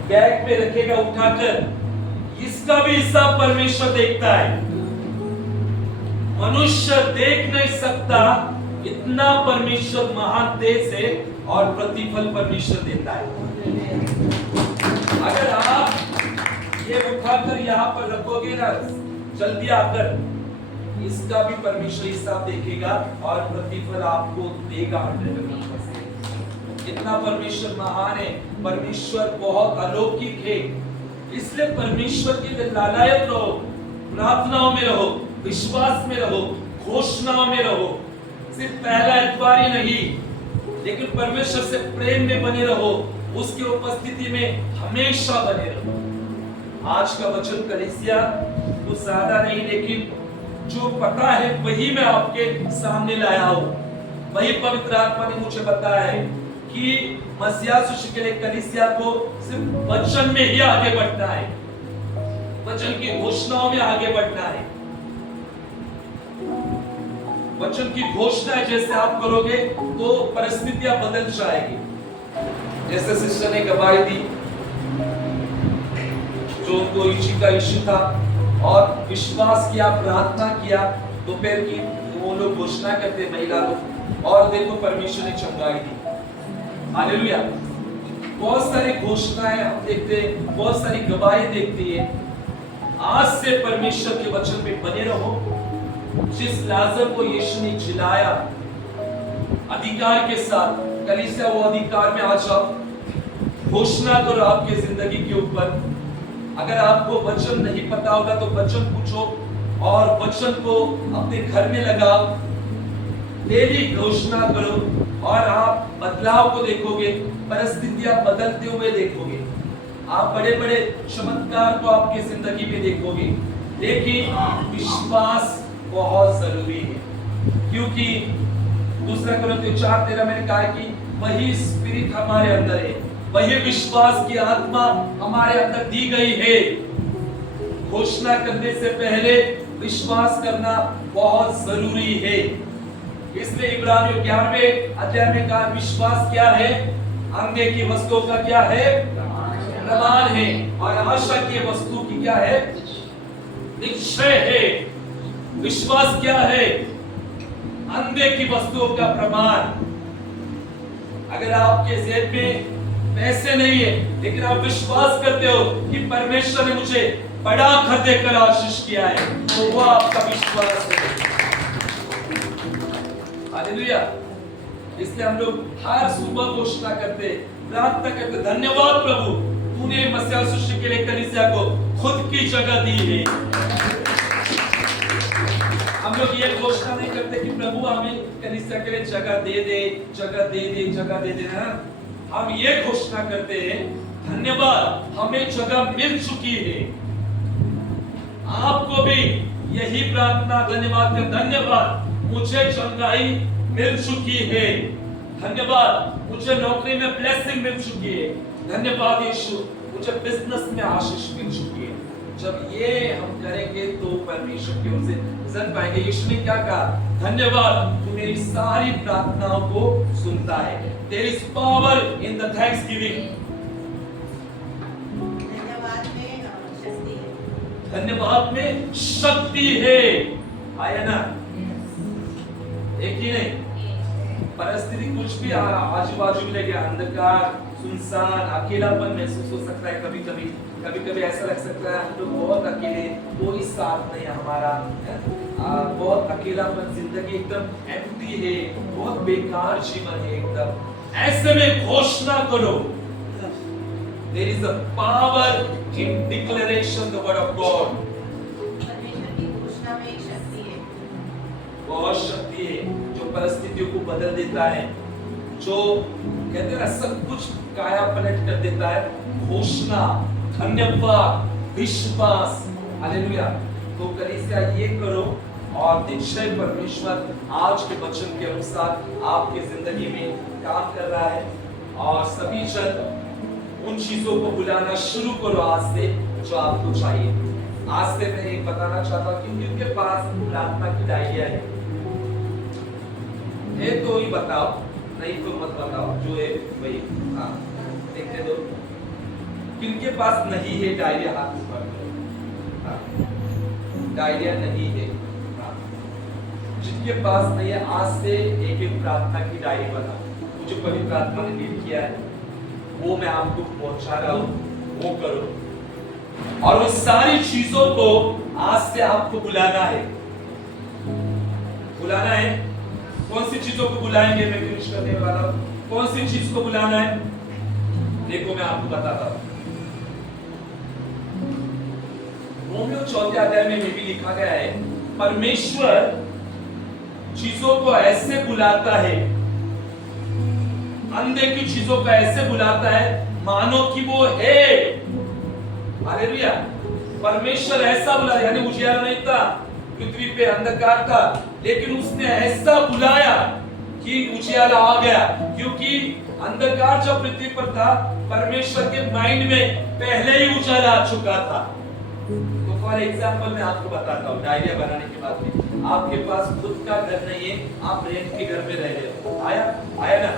बैग पे रखेगा उठाकर, इसका भी हिसाब परमेश्वर देखता है। मनुष्य देख नहीं सकता, इतना परमेश्वर महान तेज है और प्रतिफल परमेश्वर देता है। अगर आप ये उठाकर यहाँ पर रखोगे ना जल्दी आकर, इसका भी परमेश्वर हिसाब देखेगा और प्रतिफल आपको देगा 100%। इतना परमेश्वर महान है, परमेश्वर बहुत अलौकिक है। इसलिए परमेश्वर के लिए लालायत रहो, प्रार्थनाओं में रहो, विश्वास में रहो, घोषणाओं में रहो। सिर्फ पहला एतवार ही नहीं, लेकिन परमेश्वर से प्रेम में बने रहो, उसकी उपस्थिति में हमेशा बने रहो। आज का वचन कलीसिया कुछ ज्यादा नहीं, लेकिन जो पता है वही मैं आपके सामने लाया हूँ। वही पवित्र आत्मा ने मुझे बताया है कि मसीहा शिष्य के लिए कलीसिया को सिर्फ वचन में ही आगे बढ़ना है, वचन की घोषणाओं में आगे बढ़ना है। वचन की घोषणा जैसे आप करोगे तो परिस्थितियां बदल जाएगी। जैसे सिस्टर ने गवाही दी, जो उनको इच्छा का इश्यू था और विश्वास किया, प्रार्थना किया, दोपहर की वो लोग घोषणा करते महिला लोग, और देखो परमेश्वर ने चंगाई दी। हालेलुया। बहुत सारी घोषणाएं हम देखते हैं, बहुत सारी गवाही देखती है। आज से परमेश्वर के वचन में बने रहो। जिस लाजर को यीशु ने जिलाया अधिकार के साथ, कलीसिया वो अधिकार में आ जाओ, घोषणा करो आपके जिंदगी के ऊपर। अगर आपको वचन नहीं पता होगा तो वचन पूछो और वचन को अपने घर में लगाओ, डेली घोषणा करो और आप बदलाव को देखोगे, परिस्थितियां बदलते हुए देखोगे। आप बड़े बड़े चमत्कार तो आपकी जिंदगी में देखोगे, लेकिन विश्वास बहुत जरूरी है। क्योंकि दूसरा कोरिन्थियों 4:13 में कहा कि वही स्पिरिट हमारे अंदर है, वही विश्वास की आत्मा हमारे अंदर दी गई है। घोषणा करने से पहले विश्वास करना बहुत जरूरी है। इसलिए इब्रानियों 11वें अध्याय में कहा विश्वास क्या है? अंधे की वस्तुओं का क्या है? प्रमाण है। और आशा की वस्तु की क्या है? निश्चय है। विश्वास क्या है? अंधे की वस्तुओं का प्रमाण। अगर आपके जेब में पैसे नहीं है, लेकिन आप विश्वास करते हो कि परमेश्वर ने मुझे बड़ा घर देकर आशीष किया है, तो वो आपका विश्वास है। हालेलुया। इसलिए हम लोग हर सुबह घोषणा करते, प्रार्थना करते, धन्यवाद प्रभु, तूने मसीहा शिष्य के लिए कलीसिया को खुद की जगह दी है। हम लोग ये घोषणा नहीं करते कि प्रभु हमें कलीसिया के लिए जगह दे दे, जगह दे दे, जगह दे दे। हम ये घोषणा करते हैं, धन्यवाद हमें जगह मिल चुकी है। आपको भी यही प्रार्थना, धन्यवाद मुझे चंगाई मिल चुकी है, धन्यवाद मुझे नौकरी में ब्लेसिंग मिल चुकी है, धन्यवाद यीशु मुझे बिजनेस में आशीष मिल चुकी है। जब ये हम करेंगे तो परमेश्वर की ओर से जान पाएंगे। यीशु ने क्या कहा? धन्यवाद तू मेरी सारी प्रार्थनाओं को सुनता है। There is power in the thanksgiving. धन्यवाद में शक्ति है। आया ना? एक ही नहीं, परिस्थिति कुछ भी आजू बाजू लगे, अंधकार, सुनसान, अकेलापन महसूस हो सकता है। कभी कभी ऐसा लग सकता है हम लोग बहुत अकेले, कोई साथ नहीं हमारा, बहुत अकेलापन, जिंदगी एकदम एम्प्टी है, बहुत बेकार जीवन है एकदम। ऐसे में घोषणा करो, there is a power in declaration the word of God। परमेश्वर की घोषणा में एक शक्ति है, बहुत शक्ति है जो परिस्थितियों को बदल देता है, जो कहते हैं ना सब कुछ काया पलट कर देता है। घोषणा, धन्यवाद, विश्वास, हालेलुया। तो कलीसिया ये करो और निश्चय परमेश्वर आज के वचन के अनुसार आपकी जिंदगी में काम कर रहा है। और सभी जन उन चीजों को बुलाना शुरू करो आज से जो आपको चाहिए। आज से मैं एक बताना चाहता हूँ कि जिनके पास प्रार्थना की डायरिया है तो ही बताओ, नहीं तो मत बताओ, जो है वही। हाँ, देखते दो किनके पास नहीं है डायरिया, हाथ पर करो। हाँ, डायरिया नहीं है। हाँ, जिनके पास नहीं है आज से एक एक प्रार्थना की डायरी बनाओ। मुझे कभी प्रार्थना ने लीड किया है वो मैं आपको पहुंचा रहा हूं, वो करो। और उन सारी चीजों को आज से आपको बुलाना है। बुलाना है। कौन सी चीजों को बुलाएंगे मैं फिनिश करने वाला हूं। कौन सी चीज को बुलाना है देखो मैं आपको बताता हूं। रोमियो 4 अध्याय में भी लिखा गया है, परमेश्वर चीजों को ऐसे बुलाता है, अनदेखी चीजों को ऐसे बुलाता है मानो कि वो है। हालेलुया। परमेश्वर ऐसा बुलाया, यानी उजियारा नहीं था, पृथ्वी पे अंधकार था, लेकिन उसने ऐसा बुलाया कि उजियारा आ गया। क्योंकि अंधकार जब पृथ्वी पर था परमेश्वर के माइंड में पहले ही उजाला आ चुका था। तो फॉर एग्जांपल मैं आपको बताता हूँ, डायरिया बनाने के बाद में आपके पास खुद का घर नहीं है, आप रेंट के घर में रह रहे हो। आया ना,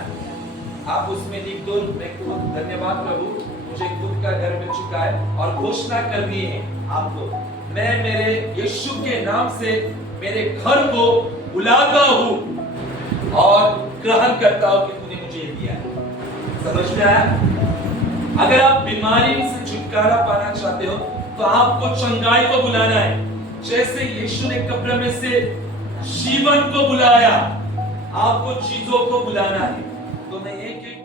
आप उसमें लिख दो, मैं खुद, धन्यवाद प्रभु मुझे खुद का घर मिल चुका है। और घोषणा करनी है आपको, मैं मेरे यीशु के नाम से मेरे घर को बुलाता हूँ और ग्रहण करता हूँ कि तूने मुझे दिया है। समझ में आया? अगर आप बीमारी से छुटकारा पाना चाहते हो तो आपको चंगाई को बुलाना है। जैसे यीशु ने कब्र में से जीवन को बुलाया, आपको चीजों को बुलाना है। तो मैं एक